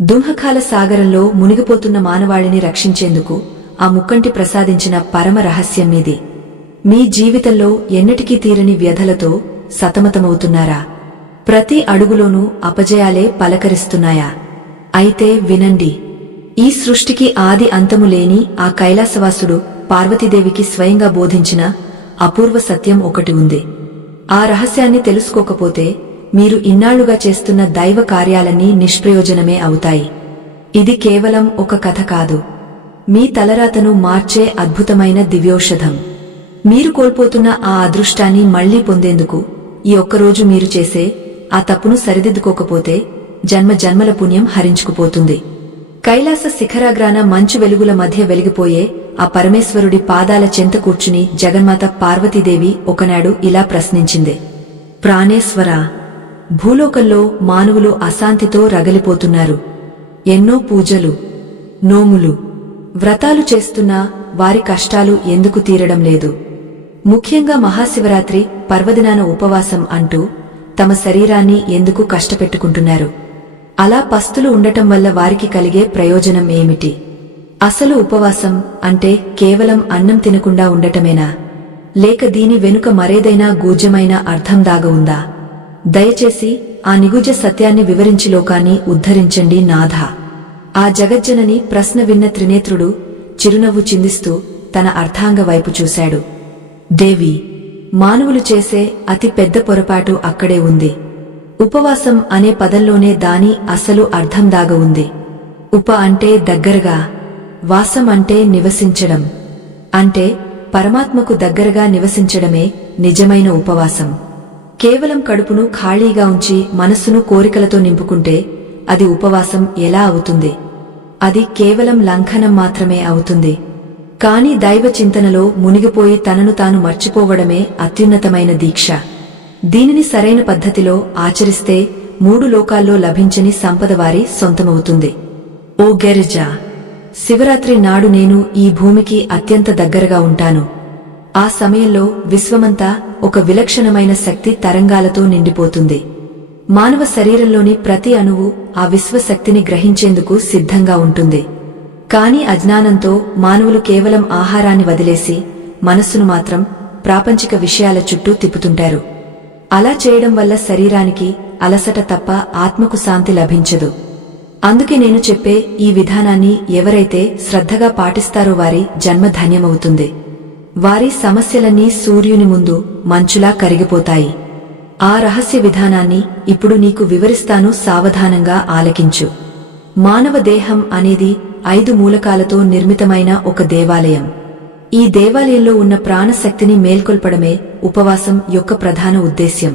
దుంహకాల సాగరంలో మునిగిపోతున్న మానవాళిని రక్షించేందుకు ఆ ముక్కంటి ప్రసాదించిన పరమ రహస్యం మీది. మీ జీవితంలో ఎన్నటికీ తీరని వ్యధలతో సతమతమవుతున్నారా? ప్రతి అడుగులోనూ అపజయాలే పలకరిస్తున్నాయా? అయితే వినండి, ఈ సృష్టికి ఆది అంతము లేని ఆ కైలాసవాసుడు పార్వతీదేవికి స్వయంగా బోధించిన అపూర్వ సత్యం ఒకటి ఉంది. ఆ రహస్యాన్ని తెలుసుకోకపోతే మీరు ఇన్నాళ్లుగా చేస్తున్న దైవ కార్యాలన్నీ నిష్ప్రయోజనమే అవుతాయి. ఇది కేవలం ఒక కథ కాదు, మీ తలరాతను మార్చే అద్భుతమైన దివ్యౌషధం. మీరు కోల్పోతున్న ఆ అదృష్టాన్ని మళ్లీ పొందేందుకు ఈ ఒక్కరోజు మీరు చేసే ఆ తప్పును సరిదిద్దుకోకపోతే జన్మ జన్మల పుణ్యం హరించుకుపోతుంది. కైలాస శిఖరాగ్రాన మంచు వెలుగుల మధ్య వెలిగిపోయే ఆ పరమేశ్వరుడి పాదాల చెంత కూర్చుని జగన్మాత పార్వతీదేవి ఒకనాడు ఇలా ప్రశ్నించింది. ప్రాణేశ్వరా, భూలోకంలో మానవులు అశాంతితో రగలిపోతున్నారు. ఎన్నో పూజలు, నోములు, వ్రతాలు చేస్తున్నా వారి కష్టాలు ఎందుకు తీరడం లేదు? ముఖ్యంగా మహాశివరాత్రి పర్వదినాన ఉపవాసం అంటూ తమ శరీరాన్ని ఎందుకు కష్టపెట్టుకుంటున్నారు? అలా పస్తులు ఉండటం వల్ల వారికి కలిగే ప్రయోజనం ఏమిటి? అసలు ఉపవాసం అంటే కేవలం అన్నం తినకుండా ఉండటమేనా? లేక దీని వెనుక మరేదైనా గూఢమైన అర్థం దాగ ఉందా? దయచేసి ఆ నిగూఢ సత్యాన్ని వివరించి లోకాన్ని ఉద్ధరించండి నాథా. ఆ జగజ్జనని ప్రశ్న విన్న త్రినేత్రుడు చిరునవ్వు చిందిస్తూ తన అర్థాంగ వైపు చూశాడు. దేవి, మానవులు చేసే అతి పెద్ద పొరపాటు అక్కడే ఉంది. ఉపవాసం అనే పదంలోనే దాని అసలు అర్థం దాగ ఉంది. ఉప అంటే దగ్గరగా, వాసం అంటే నివసించడం. అంటే పరమాత్మకు దగ్గరగా నివసించడమే నిజమైన ఉపవాసం. కేవలం కడుపును ఖాళీగా ఉంచి మనస్సును కోరికలతో నింపుకుంటే అది ఉపవాసం ఎలా అవుతుంది? అది కేవలం లంఘనం మాత్రమే అవుతుంది. కాని దైవ చింతనలో మునిగిపోయి తనను తాను మర్చిపోవడమే అత్యున్నతమైన దీక్ష. దీనిని సరైన పద్ధతిలో ఆచరిస్తే మూడు లోకాల్లో లభించని సంపద వారి సొంతమవుతుంది. ఓ గిరిజా, శివరాత్రి నాడు నేను ఈ భూమికి అత్యంత దగ్గరగా ఉంటాను. ఆ సమయంలో విశ్వమంతా ఒక విలక్షణమైన శక్తి తరంగాలతో నిండిపోతుంది. మానవ శరీరంలోని ప్రతి అణువు ఆ విశ్వశక్తిని గ్రహించేందుకు సిద్ధంగా ఉంటుంది. కాని అజ్ఞానంతో మానవులు కేవలం ఆహారాన్ని వదిలేసి మనస్సును మాత్రం ప్రాపంచిక విషయాల చుట్టూ తిప్పుతుంటారు. అలా చేయడం వల్ల శరీరానికి అలసట తప్ప ఆత్మకు శాంతి లభించదు. అందుకే నేను చెప్పే ఈ విధానాన్ని ఎవరైతే శ్రద్ధగా పాటిస్తారో వారి జన్మ ధన్యమవుతుంది. వారి సమస్యలన్నీ సూర్యుని ముందు మంచులా కరిగిపోతాయి. ఆ రహస్య విధానాన్ని ఇప్పుడు నీకు వివరిస్తాను, సావధానంగా ఆలకించు. మానవ దేహం అనేది 5 మూలకాలతో నిర్మితమైన ఒక దేవాలయం. ఈ దేవాలయంలో ఉన్న ప్రాణశక్తిని మేల్కొల్పడమే ఉపవాసం యొక్క ప్రధాన ఉద్దేశ్యం.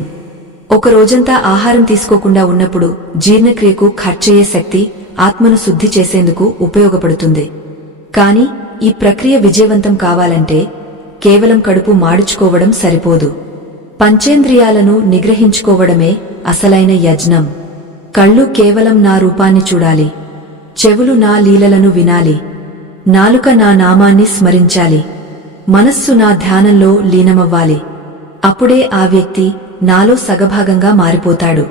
ఒక రోజంతా ఆహారం తీసుకోకుండా ఉన్నప్పుడు జీర్ణక్రియకు ఖర్చయ్యే శక్తి ఆత్మను శుద్ధి చేసేందుకు ఉపయోగపడుతుంది. కాని ఈ ప్రక్రియ విజయవంతం కావాలంటే కేవలం కడుపు మాడుచుకోవడం సరిపోదు. పంచేంద్రియాలను నిగ్రహించుకోవడమే అసలైన యజ్ఞం. కళ్ళు కేవలం నా రూపాన్ని చూడాలి, చెవులు నా లీలలను వినాలి, నాలుక నా నామాన్ని స్మరించాలి, మనస్సు నా ధ్యానంలో లీనమవ్వాలి. అప్పుడే ఆ వ్యక్తి నాలో సగభాగంగా మారిపోతాడు.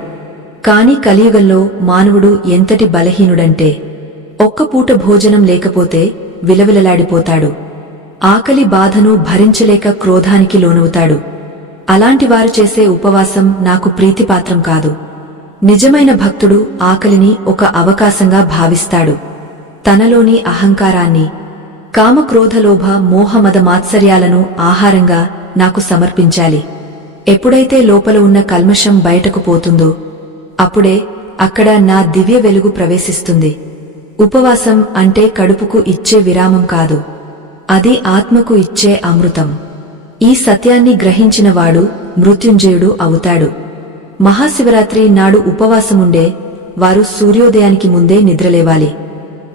కాని కలియుగంలో మానవుడు ఎంతటి బలహీనుడంటే ఒక్క పూట భోజనం లేకపోతే విలవిలలాడిపోతాడు. ఆకలి బాధను భరించలేక క్రోధానికి లోనవుతాడు. అలాంటి వారు చేసే ఉపవాసం నాకు ప్రీతిపాత్రం కాదు. నిజమైన భక్తుడు ఆకలిని ఒక అవకాశంగా భావిస్తాడు. తనలోని అహంకారాన్ని, కామక్రోధలోభ మోహమద మాత్సర్యాలను ఆహారంగా నాకు సమర్పించాలి. ఎప్పుడైతే లోపల ఉన్న కల్మషం బయటకు పోతుందో అప్పుడే అక్కడ నా దివ్య వెలుగు ప్రవేశిస్తుంది. ఉపవాసం అంటే కడుపుకు ఇచ్చే విరామం కాదు, అది ఆత్మకు ఇచ్చే అమృతం. ఈ సత్యాన్ని గ్రహించినవాడు మృత్యుంజయుడు అవుతాడు. మహాశివరాత్రి నాడు ఉపవాసముండే వారు సూర్యోదయానికి ముందే నిద్రలేవాలి.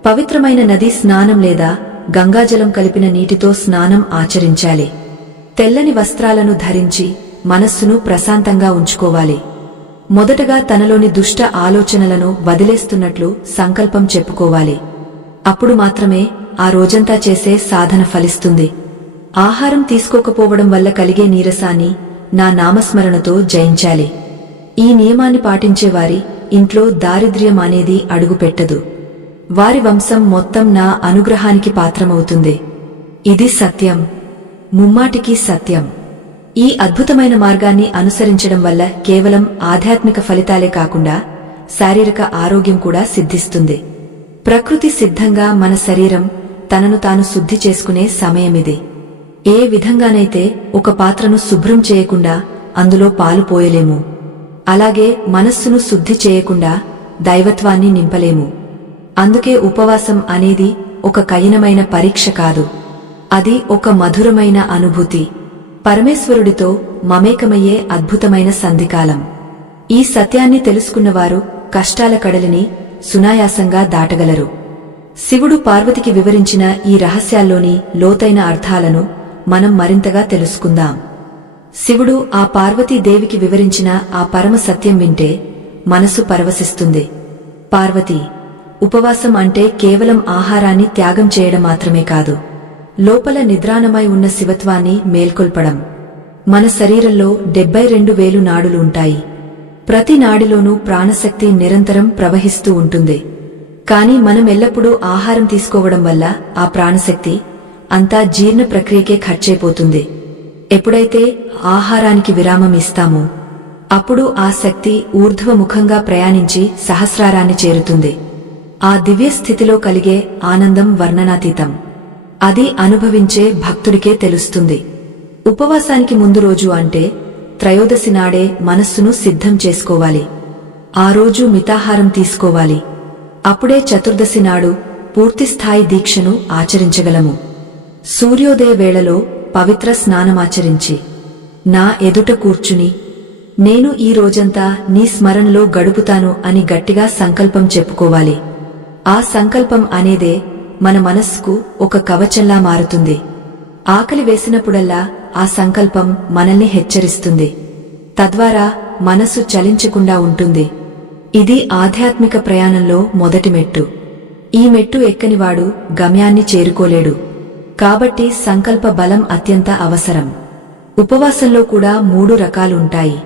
పవిత్రమైన నది స్నానం లేదా గంగాజలం కలిపిన నీటితో స్నానం ఆచరించాలి. తెల్లని వస్త్రాలను ధరించి మనస్సును ప్రశాంతంగా ఉంచుకోవాలి. మొదటగా తనలోని దుష్ట ఆలోచనలను వదిలేస్తున్నట్లు సంకల్పం చెప్పుకోవాలి. అప్పుడు మాత్రమే ఆ రోజంతా చేసే సాధన ఫలిస్తుంది. ఆహారం తీసుకోకపోవడం వల్ల కలిగే నీరసాన్ని నా నామస్మరణతో జయించాలి. ఈ నియమాన్ని పాటించేవారి ఇంట్లో దారిద్ర్యం అనేది అడుగుపెట్టదు. వారి వంశం మొత్తం నా అనుగ్రహానికి పాత్రమవుతుంది. ఇది సత్యం, ముమ్మాటికి సత్యం. ఈ అద్భుతమైన మార్గాన్ని అనుసరించడం వల్ల కేవలం ఆధ్యాత్మిక ఫలితాలే కాకుండా శారీరక ఆరోగ్యం కూడా సిద్ధిస్తుంది. ప్రకృతి సిద్ధంగా మన శరీరం తనను తాను శుద్ధి చేసుకునే సమయమిది. ఏ విధంగానైతే ఒక పాత్రను శుభ్రం చేయకుండా అందులో పాలు పోయలేము, అలాగే మనస్సును శుద్ధి చేయకుండా దైవత్వాన్ని నింపలేము. అందుకే ఉపవాసం అనేది ఒక కఠినమైన పరీక్ష కాదు, అది ఒక మధురమైన అనుభూతి, పరమేశ్వరుడితో మమేకమయ్యే అద్భుతమైన సంధికాలం. ఈ సత్యాన్ని తెలుసుకున్నవారు కష్టాల కడలిని సునాయాసంగా దాటగలరు. శివుడు పార్వతికి వివరించిన ఈ రహస్యాల్లోని లోతైన అర్థాలను మనం మరింతగా తెలుసుకుందాం. శివుడు ఆ పార్వతీదేవికి వివరించిన ఆ పరమ సత్యం వింటే మనసు పరవశిస్తుంది. పార్వతి, ఉపవాసం అంటే కేవలం ఆహారాన్ని త్యాగం చేయడం మాత్రమే కాదు, లోపల నిద్రాణమై ఉన్న శివత్వాన్ని మేల్కొల్పడం. మన శరీరంలో 72,000 నాడులు ఉంటాయి. ప్రతి నాడిలోనూ ప్రాణశక్తి నిరంతరం ప్రవహిస్తూ ఉంటుంది. కాని మనం ఎల్లప్పుడూ ఆహారం తీసుకోవడం వల్ల ఆ ప్రాణశక్తి అంతా జీర్ణ ప్రక్రియకే ఖర్చైపోతుంది. ఎప్పుడైతే ఆహారానికి విరామం ఇస్తామో అప్పుడు ఆ శక్తి ఊర్ధ్వముఖంగా ప్రయాణించి సహస్రారాన్ని చేరుతుంది. ఆ దివ్య స్థితిలో కలిగే ఆనందం వర్ణనాతీతం. అది అనుభవించే భక్తుడికే తెలుస్తుంది. ఉపవాసానికి ముందు రోజు అంటే త్రయోదశి నాడే మనస్సును సిద్ధం చేసుకోవాలి. ఆ రోజు మితాహారం తీసుకోవాలి. అప్పుడే చతుర్దశి నాడు పూర్తిస్థాయి దీక్షను ఆచరించగలము. సూర్యోదయ వేళలో పవిత్ర స్నానమాచరించి నా ఎదుట కూర్చుని నేను ఈ రోజంతా నీ స్మరణలో గడుపుతాను అని గట్టిగా సంకల్పం చెప్పుకోవాలి. ఆ సంకల్పం అనేదే మన మనస్సుకు ఒక కవచంలా మారుతుంది. ఆకలి వేసినప్పుడల్లా ఆ సంకల్పం మనల్ని హెచ్చరిస్తుంది. తద్వారా మనసు చలించకుండా ఉంటుంది. ఇది ఆధ్యాత్మిక ప్రయాణంలో మొదటి మెట్టు. ఈ మెట్టు ఎక్కనివాడు గమ్యాన్ని చేరుకోలేడు. కాబట్టి సంకల్ప బలం అత్యంత అవసరం. ఉపవాసంలో కూడా 3 రకాలుంటాయి.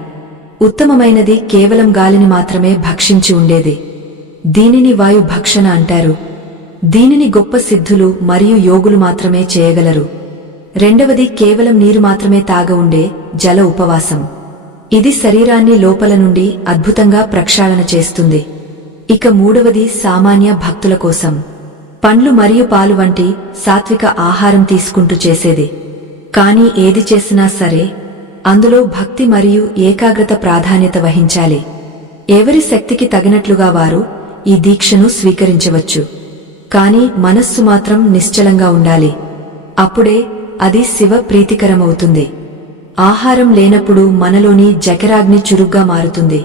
ఉత్తమమైనది కేవలం గాలిని మాత్రమే భక్షించి ఉండేది. దీనిని వాయు భక్షణ అంటారు. దీనిని గొప్ప సిద్ధులు మరియు యోగులు మాత్రమే చేయగలరు. రెండవది కేవలం నీరు మాత్రమే తాగ ఉండే జల ఉపవాసం. ఇది శరీరాన్ని లోపల నుండి అద్భుతంగా ప్రక్షాళన చేస్తుంది. ఇక మూడవది సామాన్య భక్తుల కోసం పండ్లు మరియు పాలు వంటి సాత్విక ఆహారం తీసుకుంటూ చేసేది. కాని ఏది చేసినా సరే అందులో భక్తి మరియు ఏకాగ్రత ప్రాధాన్యత వహించాలి. ఎవరి శక్తికి తగినట్లుగా వారు ఈ దీక్షను స్వీకరించవచ్చు. కాని మనస్సు మాత్రం నిశ్చలంగా ఉండాలి. అప్పుడే అది శివ ప్రీతికరమవుతుంది. ఆహారం లేనప్పుడు మనలోని జఠరాగ్ని చురుగ్గా మారుతుంది.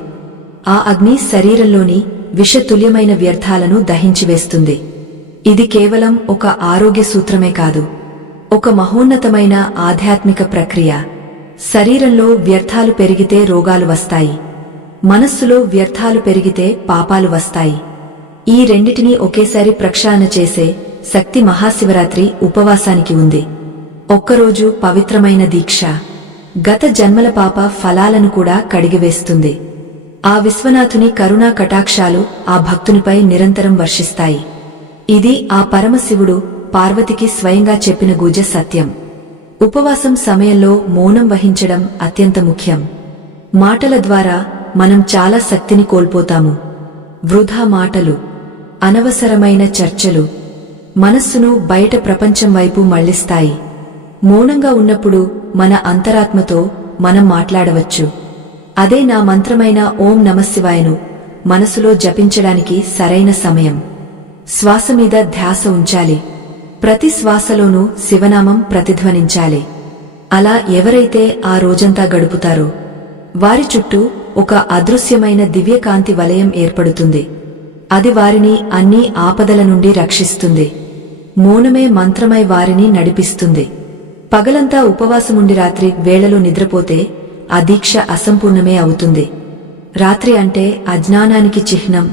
ఆ అగ్ని శరీరంలోని విషతుల్యమైన వ్యర్థాలను దహించివేస్తుంది. ఇది కేవలం ఒక ఆరోగ్య సూత్రమే కాదు, ఒక మహోన్నతమైన ఆధ్యాత్మిక ప్రక్రియ. శరీరంలో వ్యర్థాలు పెరిగితే రోగాలు వస్తాయి. మనస్సులో వ్యర్థాలు పెరిగితే పాపాలు వస్తాయి. ఈ రెండిటినీ ఒకేసారి ప్రక్షాళన చేసే శక్తి మహాశివరాత్రి ఉపవాసానికి ఉంది. ఒక్కరోజు పవిత్రమైన దీక్ష గత జన్మల పాప ఫలాలను కూడా కడిగివేస్తుంది. ఆ విశ్వనాథుని కరుణా కటాక్షాలు ఆ భక్తునిపై నిరంతరం వర్షిస్తాయి. ఇది ఆ పరమశివుడు పార్వతికి స్వయంగా చెప్పిన గుజ సత్యం. ఉపవాసం సమయంలో మౌనం వహించడం అత్యంత ముఖ్యం. మాటల ద్వారా మనం చాలా శక్తిని కోల్పోతాము. వృధా మాటలు, అనవసరమైన చర్చలు మనస్సును బయట ప్రపంచం వైపు మళ్లిస్తాయి. మౌనంగా ఉన్నప్పుడు మన అంతరాత్మతో మనం మాట్లాడవచ్చు. అదే నా మంత్రమైన ఓం నమఃశివాయను మనసులో జపించడానికి సరైన సమయం. శ్వాస మీద ధ్యాస ఉంచాలి. ప్రతి శ్వాసలోనూ శివనామం ప్రతిధ్వనించాలి. అలా ఎవరైతే ఆ రోజంతా గడుపుతారో వారి చుట్టూ ఒక అదృశ్యమైన దివ్యకాంతి వలయం ఏర్పడుతుంది. అది వారిని అన్ని ఆపదల నుండి రక్షిస్తుంది. మౌనమే మంత్రమై వారిని నడిపిస్తుంది. పగలంతా ఉపవాసముండి రాత్రి వేళలో నిద్రపోతే ఆ దీక్ష అసంపూర్ణమే అవుతుంది. రాత్రి అంటే అజ్ఞానానికి చిహ్నం.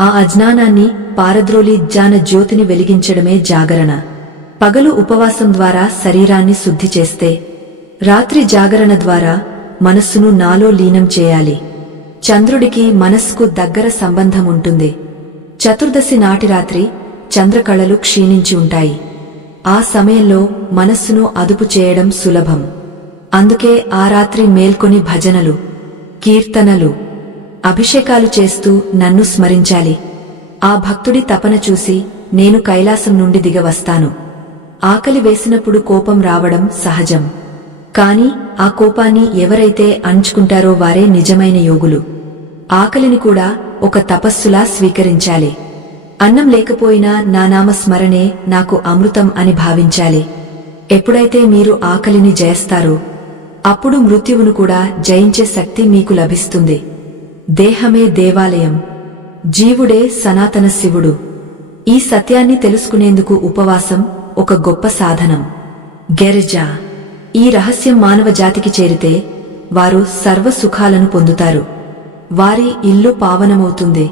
ఆ అజ్ఞానాన్ని పారద్రోలి జ్ఞాన జ్యోతిని వెలిగించడమే జాగరణ. పగలు ఉపవాసం ద్వారా శరీరాన్ని శుద్ధి చేస్తే రాత్రి జాగరణ ద్వారా మనస్సును నాలో లీనం చేయాలి. చంద్రుడికి మనస్సుకు దగ్గర సంబంధం ఉంటుంది. చతుర్దశి నాటి రాత్రి చంద్రకళలు క్షీణించి ఉంటాయి. ఆ సమయంలో మనస్సును అదుపు చేయడం సులభం. అందుకే ఆ రాత్రి మేల్కొని భజనలు, కీర్తనలు, అభిషేకాలు చేస్తూ నన్ను స్మరించాలి. ఆ భక్తుడి తపన చూసి నేను కైలాసం నుండి దిగవస్తాను. ఆకలి వేసినప్పుడు కోపం రావడం సహజం. కాని ఆ కోపాన్ని ఎవరైతే అణుచుకుంటారో వారే నిజమైన యోగులు. ఆకలిని కూడా ఒక తపస్సులా స్వీకరించాలి. అన్నం లేకపోయినా నా నామ స్మరణే నాకు అమృతం అని భావించాలి. ఎప్పుడైతే మీరు ఆకలిని జయిస్తారో అప్పుడు మృత్యువును కూడా జయించే శక్తి మీకు లభిస్తుంది. దేహమే దేవాలయం, జీవుడే సనాతన శివుడు. ఈ సత్యాన్ని తెలుసుకునేందుకు ఉపవాసం ఒక గొప్ప సాధనం. గెరిజా ఈ రహస్యం మానవ జాతికి చేరితే వారు సర్వ సుఖాలను పొందుతారు. వారి ఇల్లు పావనమవుతుంది.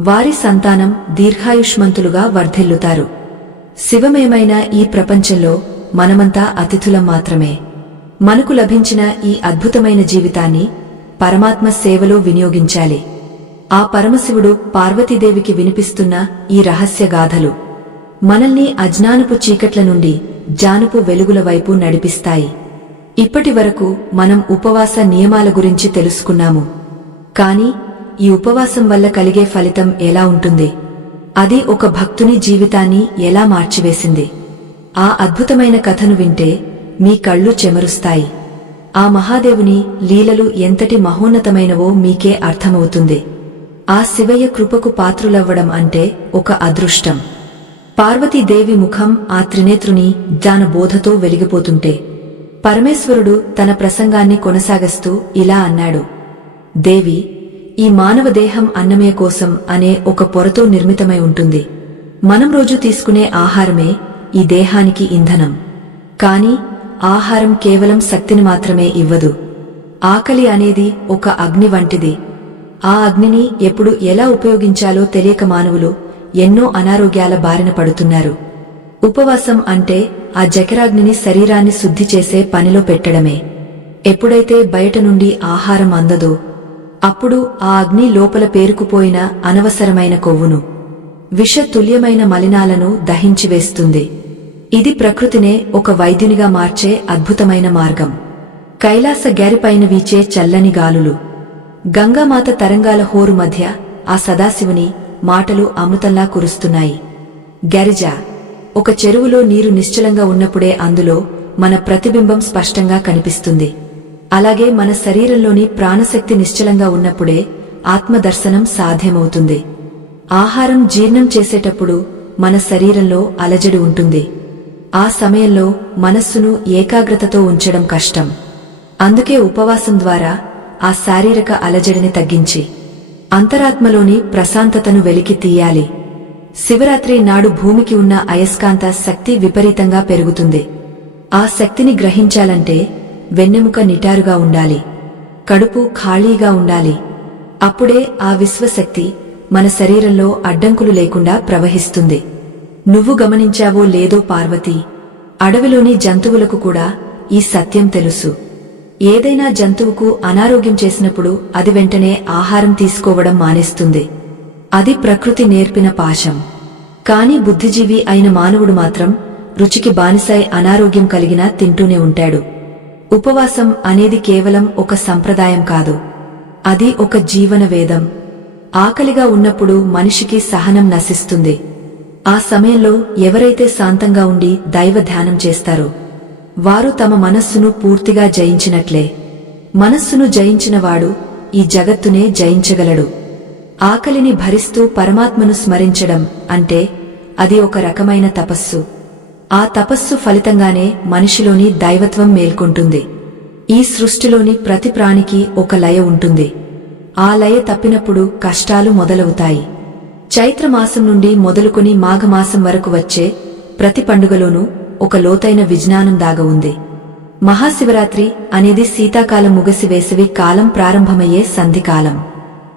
వారి సంతానం దీర్ఘాయుష్మంతులుగా వర్ధిల్లుతారు. శివమయమైన ఈ ప్రపంచంలో మనమంతా అతిథులం మాత్రమే. మనకు లభించిన ఈ అద్భుతమైన జీవితాన్ని పరమాత్మ సేవలో వినియోగించాలి. ఆ పరమశివుడు పార్వతీదేవికి వినిపిస్తున్న ఈ రహస్య గాథలు మనల్ని అజ్ఞానపు చీకట్ల నుండి జానుపు వెలుగుల వైపు నడిపిస్తాయి. ఇప్పటి వరకు మనం ఉపవాస నియమాల గురించి తెలుసుకున్నాము. కాని ఈ ఉపవాసం వల్ల కలిగే ఫలితం ఎలా ఉంటుంది? అది ఒక భక్తుని జీవితాన్ని ఎలా మార్చివేసింది? ఆ అద్భుతమైన కథను వింటే మీ కళ్ళు చెమరుస్తాయి. ఆ మహాదేవుని లీలలు ఎంతటి మహోన్నతమైనవో మీకే అర్థమవుతుంది. ఆ శివయ్య కృపకు పాత్రులవ్వడం అంటే ఒక అదృష్టం. పార్వతీదేవి ముఖం ఆ త్రినేత్రుని జ్ఞానబోధతో వెలిగిపోతుంటే పరమేశ్వరుడు తన ప్రసంగాన్ని కొనసాగిస్తూ ఇలా అన్నాడు: దేవి, ఈ మానవ దేహం అన్నమయ కోసం అనే ఒక పొరతో నిర్మితమై ఉంటుంది. మనం రోజు తీసుకునే ఆహారమే ఈ దేహానికి ఇంధనం. కాని ఆహారం కేవలం శక్తిని మాత్రమే ఇవ్వదు. ఆకలి అనేది ఒక అగ్ని వంటిది. ఆ అగ్నిని ఎప్పుడు ఎలా ఉపయోగించాలో తెలియక మానవులు ఎన్నో అనారోగ్యాల బారిన పడుతున్నారు. ఉపవాసం అంటే ఆ జఠరాగ్నిని శరీరాన్ని శుద్ధి చేసే పనిలో పెట్టడమే. ఎప్పుడైతే బయట నుండి ఆహారం అందదో అప్పుడు ఆ అగ్ని లోపల పేరుకుపోయిన అనవసరమైన కొవ్వును, విషతుల్యమైన మలినాలను దహించివేస్తుంది. ఇది ప్రకృతినే ఒక వైద్యునిగా మార్చే అద్భుతమైన మార్గం. కైలాస గ్యారిపైన వీచే చల్లని గాలులు, గంగామాత తరంగాల హోరు మధ్య ఆ సదాశివుని మాటలు అమృతంలా కురుస్తున్నాయి. గరిజా ఒక చెరువులో నీరు నిశ్చలంగా ఉన్నప్పుడే అందులో మన ప్రతిబింబం స్పష్టంగా కనిపిస్తుంది. అలాగే మన శరీరంలోని ప్రాణశక్తి నిశ్చలంగా ఉన్నప్పుడే ఆత్మదర్శనం సాధ్యమవుతుంది. ఆహారం జీర్ణం చేసేటప్పుడు మన శరీరంలో అలజడి ఉంటుంది. ఆ సమయంలో మనస్సును ఏకాగ్రతతో ఉంచడం కష్టం. అందుకే ఉపవాసం ద్వారా ఆ శారీరక అలజడిని తగ్గించి అంతరాత్మలోని ప్రశాంతతను వెలికి తీయాలి. శివరాత్రి నాడు భూమికి ఉన్న అయస్కాంత శక్తి విపరీతంగా పెరుగుతుంది. ఆ శక్తిని గ్రహించాలంటే వెన్నెముక నిటారుగా ఉండాలి, కడుపు ఖాళీగా ఉండాలి. అప్పుడే ఆ విశ్వశక్తి మన శరీరంలో అడ్డంకులు లేకుండా ప్రవహిస్తుంది. నువ్వు గమనించావో లేదో పార్వతీ, అడవిలోని జంతువులకు కూడా ఈ సత్యం తెలుసు. ఏదైనా జంతువుకు అనారోగ్యం చేసినప్పుడు అది వెంటనే ఆహారం తీసుకోవడం మానేస్తుంది. అది ప్రకృతి నేర్పిన పాశం. కాని బుద్ధిజీవి అయిన మానవుడు మాత్రం రుచికి బానిసై అనారోగ్యం కలిగినా తింటూనే ఉంటాడు. ఉపవాసం అనేది కేవలం ఒక సంప్రదాయం కాదు, అది ఒక జీవన వేదం. ఆకలిగా ఉన్నప్పుడు మనిషికి సహనం నశిస్తుంది. ఆ సమయంలో ఎవరైతే శాంతంగా ఉండి దైవ ధ్యానం చేస్తారో వారు తమ మనస్సును పూర్తిగా జయించినట్లే. మనస్సును జయించినవాడు ఈ జగత్తునే జయించగలడు. ఆకలిని భరిస్తూ పరమాత్మను స్మరించడం అంటే అది ఒక రకమైన తపస్సు. ఆ తపస్సు ఫలితంగానే మనిషిలోని దైవత్వం మేల్కొంటుంది. ఈ సృష్టిలోని ప్రతి ప్రాణికి ఒక లయ ఉంటుంది. ఆ లయ తప్పినప్పుడు కష్టాలు మొదలవుతాయి. చైత్రమాసం నుండి మొదలుకొని మాఘమాసం వరకు వచ్చే ప్రతి పండుగలోనూ ఒక లోతైన విజ్ఞానం దాగ ఉంది. మహాశివరాత్రి అనేది శీతాకాలం ముగిసి వేసవి కాలం ప్రారంభమయ్యే సంధికాలం.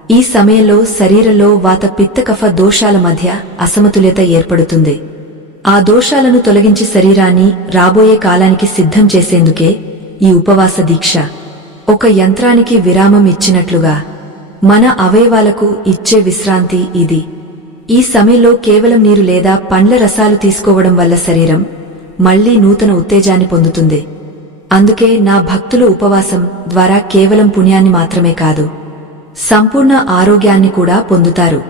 ఈ సమయంలో శరీరంలో వాత పిత్త కఫ దోషాల మధ్య అసమతుల్యత ఏర్పడుతుంది. ఆ దోషాలను తొలగించి శరీరాన్ని రాబోయే కాలానికి సిద్ధం చేసేందుకే ఈ ఉపవాస దీక్ష. ఒక యంత్రానికి విరామం ఇచ్చినట్లుగా మన అవయవాలకు ఇచ్చే విశ్రాంతి ఇది. ఈ సమయంలో కేవలం నీరు లేదా పండ్ల రసాలు తీసుకోవడం వల్ల శరీరం మళ్లీ నూతన ఉత్తేజాన్ని పొందుతుంది. అందుకే నా భక్తులు ఉపవాసం ద్వారా కేవలం పుణ్యాన్ని మాత్రమే కాదు, సంపూర్ణ ఆరోగ్యాన్ని కూడా పొందుతారు.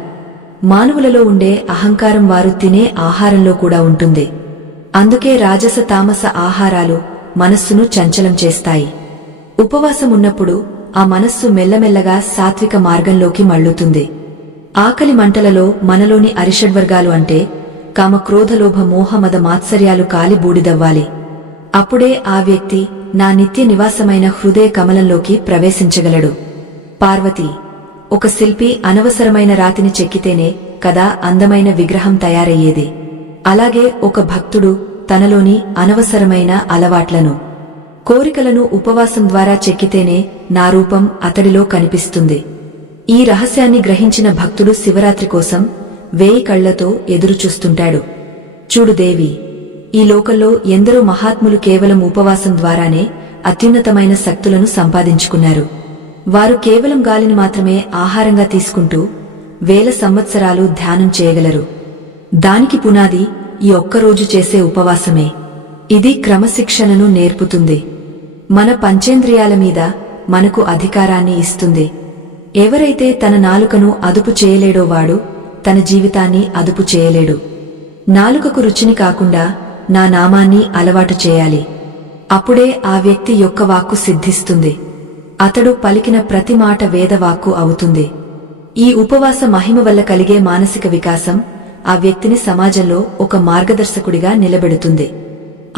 మానవులలో ఉండే అహంకారం వారు తినే ఆహారంలో కూడా ఉంటుంది. అందుకే రాజస తామస ఆహారాలు మనస్సును చంచలం చేస్తాయి. ఉపవాసం ఉన్నప్పుడు ఆ మనస్సు మెల్లమెల్లగా సాత్విక మార్గంలోకి మళ్లుతుంది. ఆకలి మంటలలో మనలోని అరిషడ్వర్గాలు అంటే కామ క్రోధలోభ మోహ మద మాత్సర్యాలు కాలి బూడిదవ్వాలి. అప్పుడే ఆ వ్యక్తి నా నిత్య నివాసమైన హృదయ కమలంలోకి ప్రవేశించగలడు. పార్వతి, ఒక శిల్పి అనవసరమైన రాతిని చెక్కితేనే కదా అందమైన విగ్రహం తయారయ్యేది. అలాగే ఒక భక్తుడు తనలోని అనవసరమైన అలవాట్లను, కోరికలను ఉపవాసం ద్వారా చెక్కితేనే నా రూపం అతడిలో కనిపిస్తుంది. ఈ రహస్యాన్ని గ్రహించిన భక్తుడు శివరాత్రి కోసం 1000 కళ్లతో ఎదురుచూస్తుంటాడు. చూడు దేవి, ఈ లోకంలో ఎందరో మహాత్ములు కేవలం ఉపవాసం ద్వారానే అత్యున్నతమైన శక్తులను సంపాదించుకున్నారు. వారు కేవలం గాలిని మాత్రమే ఆహారంగా తీసుకుంటూ 1000 సంవత్సరాలు ధ్యానం చేయగలరు. దానికి పునాది ఈ ఒక్కరోజు చేసే ఉపవాసమే. ఇది క్రమశిక్షణను నేర్పుతుంది. మన పంచేంద్రియాల మీద మనకు అధికారాన్ని ఇస్తుంది. ఎవరైతే తన నాలుకను అదుపు చేయలేడో వాడు తన జీవితాన్ని అదుపు చేయలేడు. నాలుకకు రుచిని కాకుండా నా నామాన్ని అలవాటు చేయాలి. అప్పుడే ఆ వ్యక్తి యొక్క వాక్కు సిద్ధిస్తుంది. అతడు పలికిన ప్రతి మాట వేదవాక్కు అవుతుంది. ఈ ఉపవాస మహిమ వల్ల కలిగే మానసిక వికాసం ఆ వ్యక్తిని సమాజంలో ఒక మార్గదర్శకుడిగా నిలబెడుతుంది.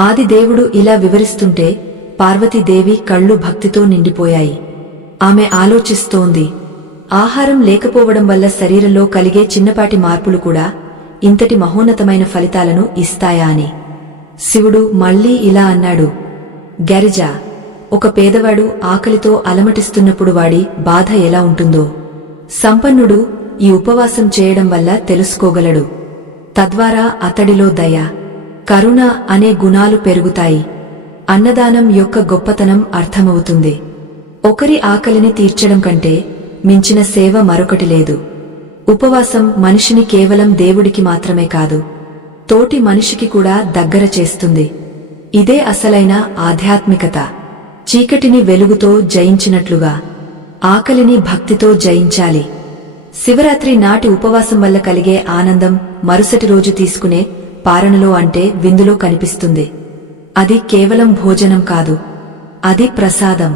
ఆది దేవుడు ఇలా వివరిస్తుంటే పార్వతీదేవి కళ్ళు భక్తితో నిండిపోయాయి. ఆమె ఆలోచిస్తోంది, ఆహారం లేకపోవడం వల్ల శరీరంలో కలిగే చిన్నపాటి మార్పులు కూడా ఇంతటి మహోన్నతమైన ఫలితాలను ఇస్తాయా అని. శివుడు మళ్లీ ఇలా అన్నాడు, గరిజ, ఒక పేదవాడు ఆకలితో అలమటిస్తున్నప్పుడు వాడి బాధ ఎలా ఉంటుందో సంపన్నుడు ఈ ఉపవాసం చేయడం వల్ల తెలుసుకోగలడు. తద్వారా అతడిలో దయ, కరుణ అనే గుణాలు పెరుగుతాయి. అన్నదానం యొక్క గొప్పతనం అర్థమవుతుంది. ఒకరి ఆకలిని తీర్చడం కంటే మించిన సేవ మరొకటి లేదు. ఉపవాసం మనిషిని కేవలం దేవుడికి మాత్రమే కాదు, తోటి మనిషికి కూడా దగ్గర చేస్తుంది. ఇదే అసలైన ఆధ్యాత్మికత. చీకటిని వెలుగుతో జయించినట్లుగా ఆకలిని భక్తితో జయించాలి. శివరాత్రి నాటి ఉపవాసం వల్ల కలిగే ఆనందం మరుసటి రోజు తీసుకునే పారణలో అంటే విందులో కనిపిస్తుంది. అది కేవలం భోజనం కాదు, అది ప్రసాదం.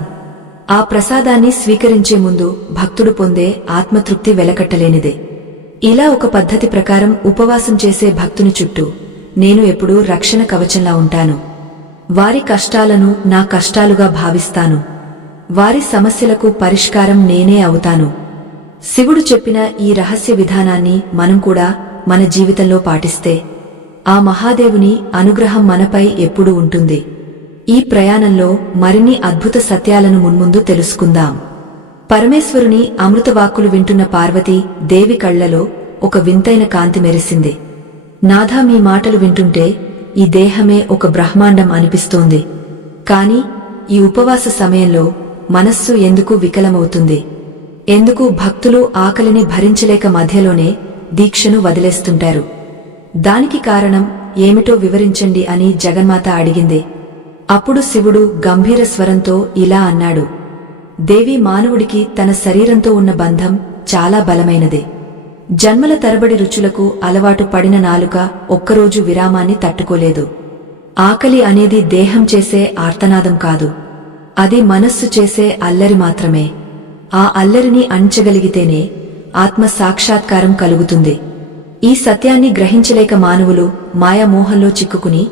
ఆ ప్రసాదాన్ని స్వీకరించే ముందు భక్తుడు పొందే ఆత్మతృప్తి వెలకట్టలేనిదే. ఇలా ఒక పద్ధతి ప్రకారం ఉపవాసం చేసే భక్తుని చుట్టూ నేను ఎప్పుడూ రక్షణ కవచంలా ఉంటాను. వారి కష్టాలను నా కష్టాలుగా భావిస్తాను. వారి సమస్యలకు పరిష్కారం నేనే అవుతాను. శివుడు చెప్పిన ఈ రహస్య విధానాన్ని మనం కూడా మన జీవితంలో పాటిస్తే ఆ మహాదేవుని అనుగ్రహం మనపై ఎప్పుడూ ఉంటుంది. ఈ ప్రయాణంలో మరిన్ని అద్భుత సత్యాలను మున్ముందు తెలుసుకుందాం. పరమేశ్వరుని అమృతవాక్కులు వింటున్న పార్వతీ దేవి కళ్లలో ఒక వింతైన కాంతి మెరిసింది. నాథా, మీ మాటలు వింటుంటే ఈ దేహమే ఒక బ్రహ్మాండం అనిపిస్తోంది. కాని ఈ ఉపవాస సమయంలో మనస్సు ఎందుకు వికలమవుతుంది? ఎందుకు భక్తులు ఆకలిని భరించలేక మధ్యలోనే దీక్షను వదిలేస్తుంటారు? దానికి కారణం ఏమిటో వివరించండి అని జగన్మాత అడిగింది. అప్పుడు శివుడు గంభీర స్వరంతో ఇలా అన్నాడు, దేవి, మానవుడికి తన శరీరంతో ఉన్న బంధం చాలా బలమైనది. జన్మల తరబడి రుచులకు అలవాటు పడిన నాలుక ఒక్కరోజు విరామాన్ని తట్టుకోలేదు. ఆకలి అనేది దేహం చేసే ఆర్తనాదం కాదు, అది మనస్సు చేసే అల్లరి మాత్రమే. ఆ అల్లరిని అణచగలిగితేనే ఆత్మ సాక్షాత్కారం కలుగుతుంది. ఈ సత్యాన్ని గ్రహించలేక మానవులు మాయామోహంలో చిక్కుకుని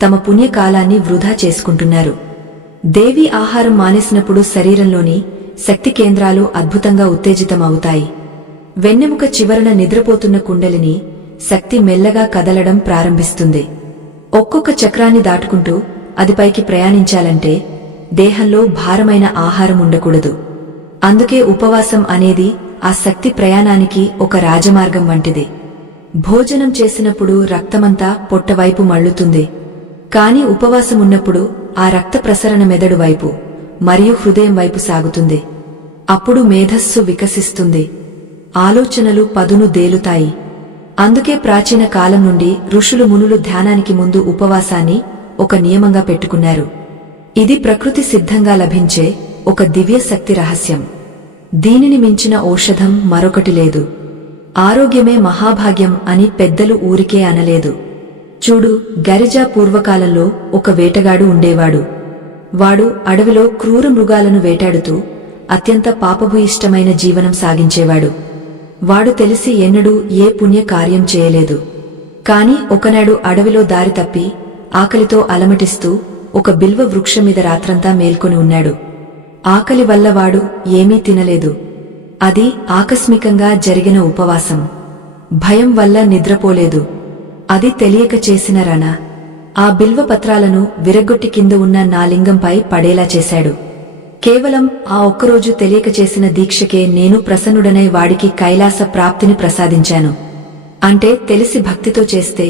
తమ పుణ్యకాలాన్ని వృధా చేసుకుంటున్నారు. దేవి ఆహారం మానేసినప్పుడు శరీరంలోని శక్తి కేంద్రాలు అద్భుతంగా ఉత్తేజితమవుతాయి. వెన్నెముక చివరన నిద్రపోతున్న కుండలిని శక్తి మెల్లగా కదలడం ప్రారంభిస్తుంది. ఒక్కొక్క చక్రాన్ని దాటుకుంటూ అది పైకి ప్రయాణించాలంటే దేహంలో భారమైన ఆహారం ఉండకూడదు. అందుకే ఉపవాసం అనేది ఆ శక్తి ప్రయాణానికి ఒక రాజమార్గం వంటిది. భోజనం చేసినప్పుడు రక్తమంతా పొట్టవైపు మళ్లుతుంది. కాని ఉపవాసమున్నప్పుడు ఆ రక్త ప్రసరణ మెదడు వైపు మరియు హృదయం వైపు సాగుతుంది. అప్పుడు మేధస్సు వికసిస్తుంది, ఆలోచనలు పదును దేలుతాయి. అందుకే ప్రాచీన కాలం నుండి ఋషులు మునులు ధ్యానానికి ముందు ఉపవాసాన్ని ఒక నియమంగా పెట్టుకున్నారు. ఇది ప్రకృతి సిద్ధంగా లభించే ఒక దివ్య శక్తి రహస్యం. దీనిని మించిన ఔషధం మరొకటి లేదు. ఆరోగ్యమే మహాభాగ్యం అని పెద్దలు ఊరికే అనలేదు. చూడు, గరిజా పూర్వకాలంలో ఒక వేటగాడు ఉండేవాడు. వాడు అడవిలో క్రూర మృగాలను వేటాడుతూ అత్యంత పాపభూయిష్టమైన జీవనం సాగించేవాడు. వాడు తెలిసి ఎన్నడూ ఏ పుణ్య కార్యం చేయలేదు. కాని ఒకనాడు అడవిలో దారి తప్పి ఆకలితో అలమటిస్తూ ఒక బిల్వ వృక్షం మీద రాత్రంతా మేల్కొని ఉన్నాడు. ఆకలి వల్ల వాడు ఏమీ తినలేదు. అది ఆకస్మికంగా జరిగిన ఉపవాసం. భయం వల్ల నిద్రపోలేదు. అది తెలియక చేసిన రణ. ఆ బిల్వ పత్రాలను విరగ్గొట్టి కింద ఉన్న నా లింగంపై పడేలా చేశాడు. కేవలం ఆ ఒక్కరోజు తెలియక చేసిన దీక్షకే నేను ప్రసన్నుడనై వాడికి కైలాస ప్రాప్తిని ప్రసాదించాను. అంటే తెలిసి భక్తితో చేస్తే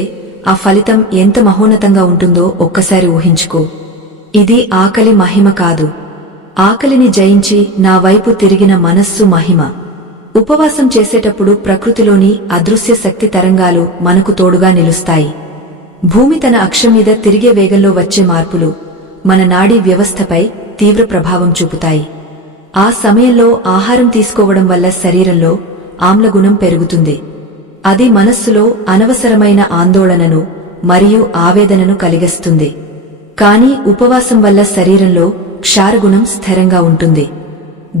ఆ ఫలితం ఎంత మహోన్నతంగా ఉంటుందో ఒక్కసారి ఊహించుకో. ఇది ఆకలి మహిమ కాదు, ఆకలిని జయించి నా వైపు తిరిగిన మనస్సు మహిమ. ఉపవాసం చేసేటప్పుడు ప్రకృతిలోని అదృశ్య శక్తి తరంగాలు మనకు తోడుగా నిలుస్తాయి. భూమి తన అక్షం మీద తిరిగే వేగంలో వచ్చే మార్పులు మన నాడీ వ్యవస్థపై తీవ్ర ప్రభావం చూపుతాయి. ఆ సమయంలో ఆహారం తీసుకోవడం వల్ల శరీరంలో ఆమ్లగుణం పెరుగుతుంది. అది మనస్సులో అనవసరమైన ఆందోళనను మరియు ఆవేదనను కలిగిస్తుంది. కానీ ఉపవాసం వల్ల శరీరంలో క్షారగుణం స్థిరంగా ఉంటుంది.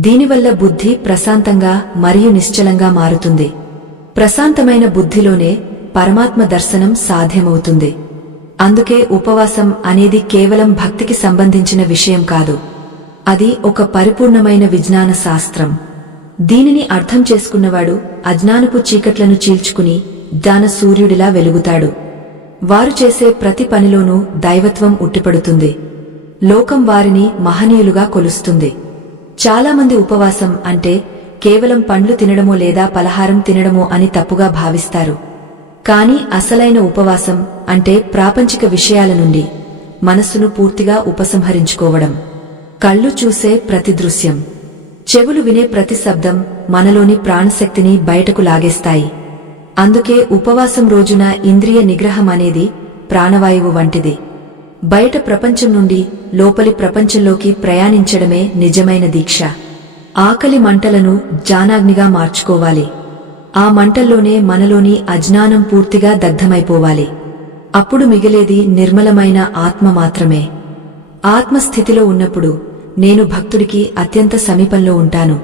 దీనివల్ల బుద్ధి ప్రశాంతంగా మరియు నిశ్చలంగా మారుతుంది. ప్రశాంతమైన బుద్ధిలోనే పరమాత్మ దర్శనం సాధ్యమవుతుంది. అందుకే ఉపవాసం అనేది కేవలం భక్తికి సంబంధించిన విషయం కాదు, అది ఒక పరిపూర్ణమైన విజ్ఞాన శాస్త్రం. దీనిని అర్థం చేసుకున్నవాడు అజ్ఞానపు చీకట్లను చీల్చుకుని జ్ఞాన సూర్యుడిలా వెలుగుతాడు. వారు చేసే ప్రతి పనిలోనూ దైవత్వం ఉట్టిపడుతుంది. లోకం వారిని మహనీయులుగా కొలుస్తుంది. చాలామంది ఉపవాసం అంటే కేవలం పండ్లు తినడమో లేదా పలహారం తినడమో అని తప్పుగా భావిస్తారు. కాని అసలైన ఉపవాసం అంటే ప్రాపంచిక విషయాల నుండి మనస్సును పూర్తిగా ఉపసంహరించుకోవడం. కళ్ళు చూసే ప్రతి దృశ్యం, చెవులు వినే ప్రతి శబ్దం మనలోని ప్రాణశక్తిని బయటకు లాగేస్తాయి. అందుకే ఉపవాసం రోజున ఇంద్రియ నిగ్రహం అనేది ప్రాణవాయువు వంటిది. బయట ప్రపంచం నుండి లోపలి ప్రపంచంలోకి ప్రయాణించడమే నిజమైన దీక్ష. ఆకలి మంటలను జ్ఞానాగ్నిగా మార్చుకోవాలి. ఆ మంటల్లోనే మనలోని అజ్ఞానం పూర్తిగా దగ్ధమైపోవాలి. అప్పుడు మిగిలేది నిర్మలమైన ఆత్మ మాత్రమే. ఆత్మస్థితిలో ఉన్నప్పుడు నేను భక్తుడికి అత్యంత సమీపంలో ఉంటాను.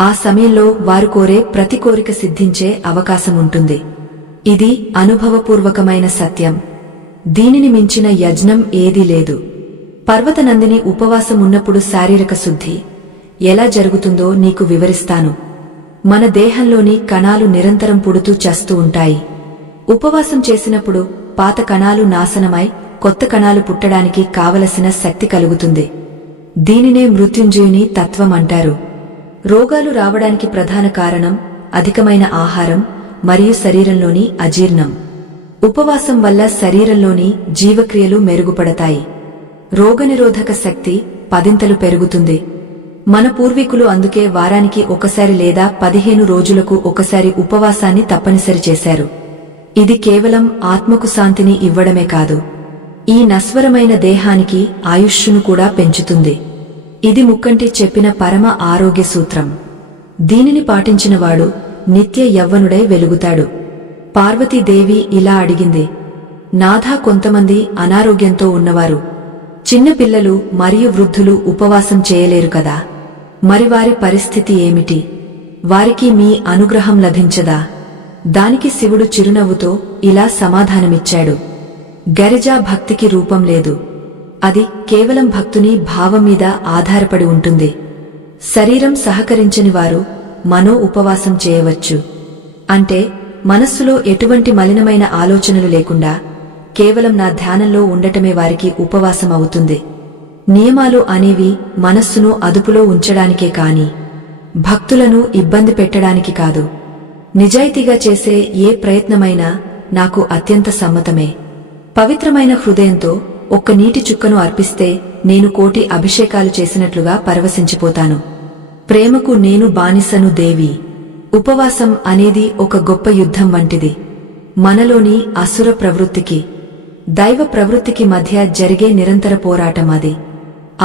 ఆ సమయంలో వారు కోరే ప్రతి కోరిక సిద్ధించే అవకాశం ఉంటుంది. ఇది అనుభవపూర్వకమైన సత్యం. దీనిని మించిన యజ్ఞం ఏదీ లేదు. పర్వతనందిని ఉపవాసం ఉన్నప్పుడు శారీరక శుద్ధి ఎలా జరుగుతుందో నీకు వివరిస్తాను. మన దేహంలోని కణాలు నిరంతరం పుడుతూ చస్తూ ఉంటాయి. ఉపవాసం చేసినప్పుడు పాత కణాలు నాశనమై కొత్త కణాలు పుట్టడానికి కావలసిన శక్తి కలుగుతుంది. దీనినే మృత్యుంజయుని తత్వం అంటారు. రోగాలు రావడానికి ప్రధాన కారణం అధికమైన ఆహారం మరియు శరీరంలోని అజీర్ణం. ఉపవాసం వల్ల శరీరంలోని జీవక్రియలు మెరుగుపడతాయి. రోగనిరోధక శక్తి పదింతలు పెరుగుతుంది. మన పూర్వీకులు అందుకే వారానికి ఒకసారి లేదా 15 రోజులకు ఒకసారి ఉపవాసాన్ని తప్పనిసరి చేశారు. ఇది కేవలం ఆత్మకు శాంతిని ఇవ్వడమే కాదు, ఈ నశ్వరమైన దేహానికి ఆయుష్ను కూడా పెంచుతుంది. ఇది ముక్కంటి చెప్పిన పరమ ఆరోగ్య సూత్రం. దీనిని పాటించినవాడు నిత్య యవ్వనుడై వెలుగుతాడు. పార్వతీదేవి ఇలా అడిగింది, నాథా, కొంతమంది అనారోగ్యంతో ఉన్నవారు, చిన్నపిల్లలు మరియు వృద్ధులు ఉపవాసం చేయలేరు కదా, మరి వారి పరిస్థితి ఏమిటి? వారికి మీ అనుగ్రహం లభించదా? దానికి శివుడు చిరునవ్వుతో ఇలా సమాధానమిచ్చాడు, గరిజా భక్తికి రూపం లేదు. అది కేవలం భక్తుని భావం మీద ఆధారపడి ఉంటుంది. శరీరం సహకరించని వారు మనో ఉపవాసం చేయవచ్చు. అంటే మనస్సులో ఎటువంటి మలినమైన ఆలోచనలు లేకుండా కేవలం నా ధ్యానంలో ఉండటమే వారికి ఉపవాసం అవుతుంది. నియమాలు అనేవి మనస్సును అదుపులో ఉంచడానికే కాని భక్తులను ఇబ్బంది పెట్టడానికి కాదు. నిజాయితీగా చేసే ఏ ప్రయత్నమైనా నాకు అత్యంత సమ్మతమే. పవిత్రమైన హృదయంతో ఒక్క నీటి చుక్కను అర్పిస్తే నేను 1,000,000 అభిషేకాలు చేసినట్లుగా పరవశించిపోతాను. ప్రేమకు నేను బానిసను దేవి. ఉపవాసం అనేది ఒక గొప్ప యుద్ధం వంటిది. మనలోని అసుర ప్రవృత్తికి, దైవ ప్రవృత్తికి మధ్య జరిగే నిరంతర పోరాటం అది.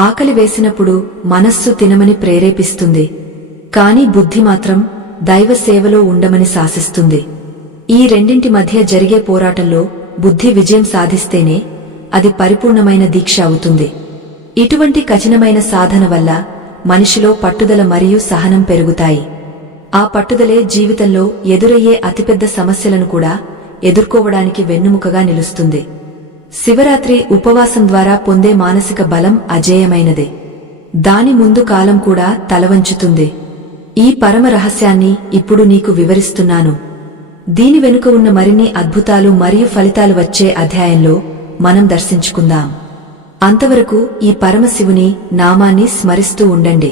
ఆకలి వేసినప్పుడు మనస్సు తినమని ప్రేరేపిస్తుంది, కాని బుద్ధి మాత్రం దైవ సేవలో ఉండమని శాసిస్తుంది. ఈ రెండింటి మధ్య జరిగే పోరాటంలో బుద్ధి విజయం సాధిస్తేనే అది పరిపూర్ణమైన దీక్ష అవుతుంది. ఇటువంటి కఠినమైన సాధన వల్ల మనిషిలో పట్టుదల మరియు సహనం పెరుగుతాయి. ఆ పట్టుదలే జీవితంలో ఎదురయ్యే అతిపెద్ద సమస్యలను కూడా ఎదుర్కోవడానికి వెన్నుముకగా నిలుస్తుంది. శివరాత్రి ఉపవాసం ద్వారా పొందే మానసిక బలం అజేయమైనదే. దాని ముందు కాలం కూడా తలవంచుతుంది. ఈ పరమ రహస్యాన్ని ఇప్పుడు నీకు వివరిస్తున్నాను. దీని వెనుక ఉన్న మరిన్ని అద్భుతాలు మరియు ఫలితాలు వచ్చే అధ్యాయంలో మనం దర్శించుకుందాం. అంతవరకు ఈ పరమశివుని నామాన్ని స్మరిస్తూ ఉండండి.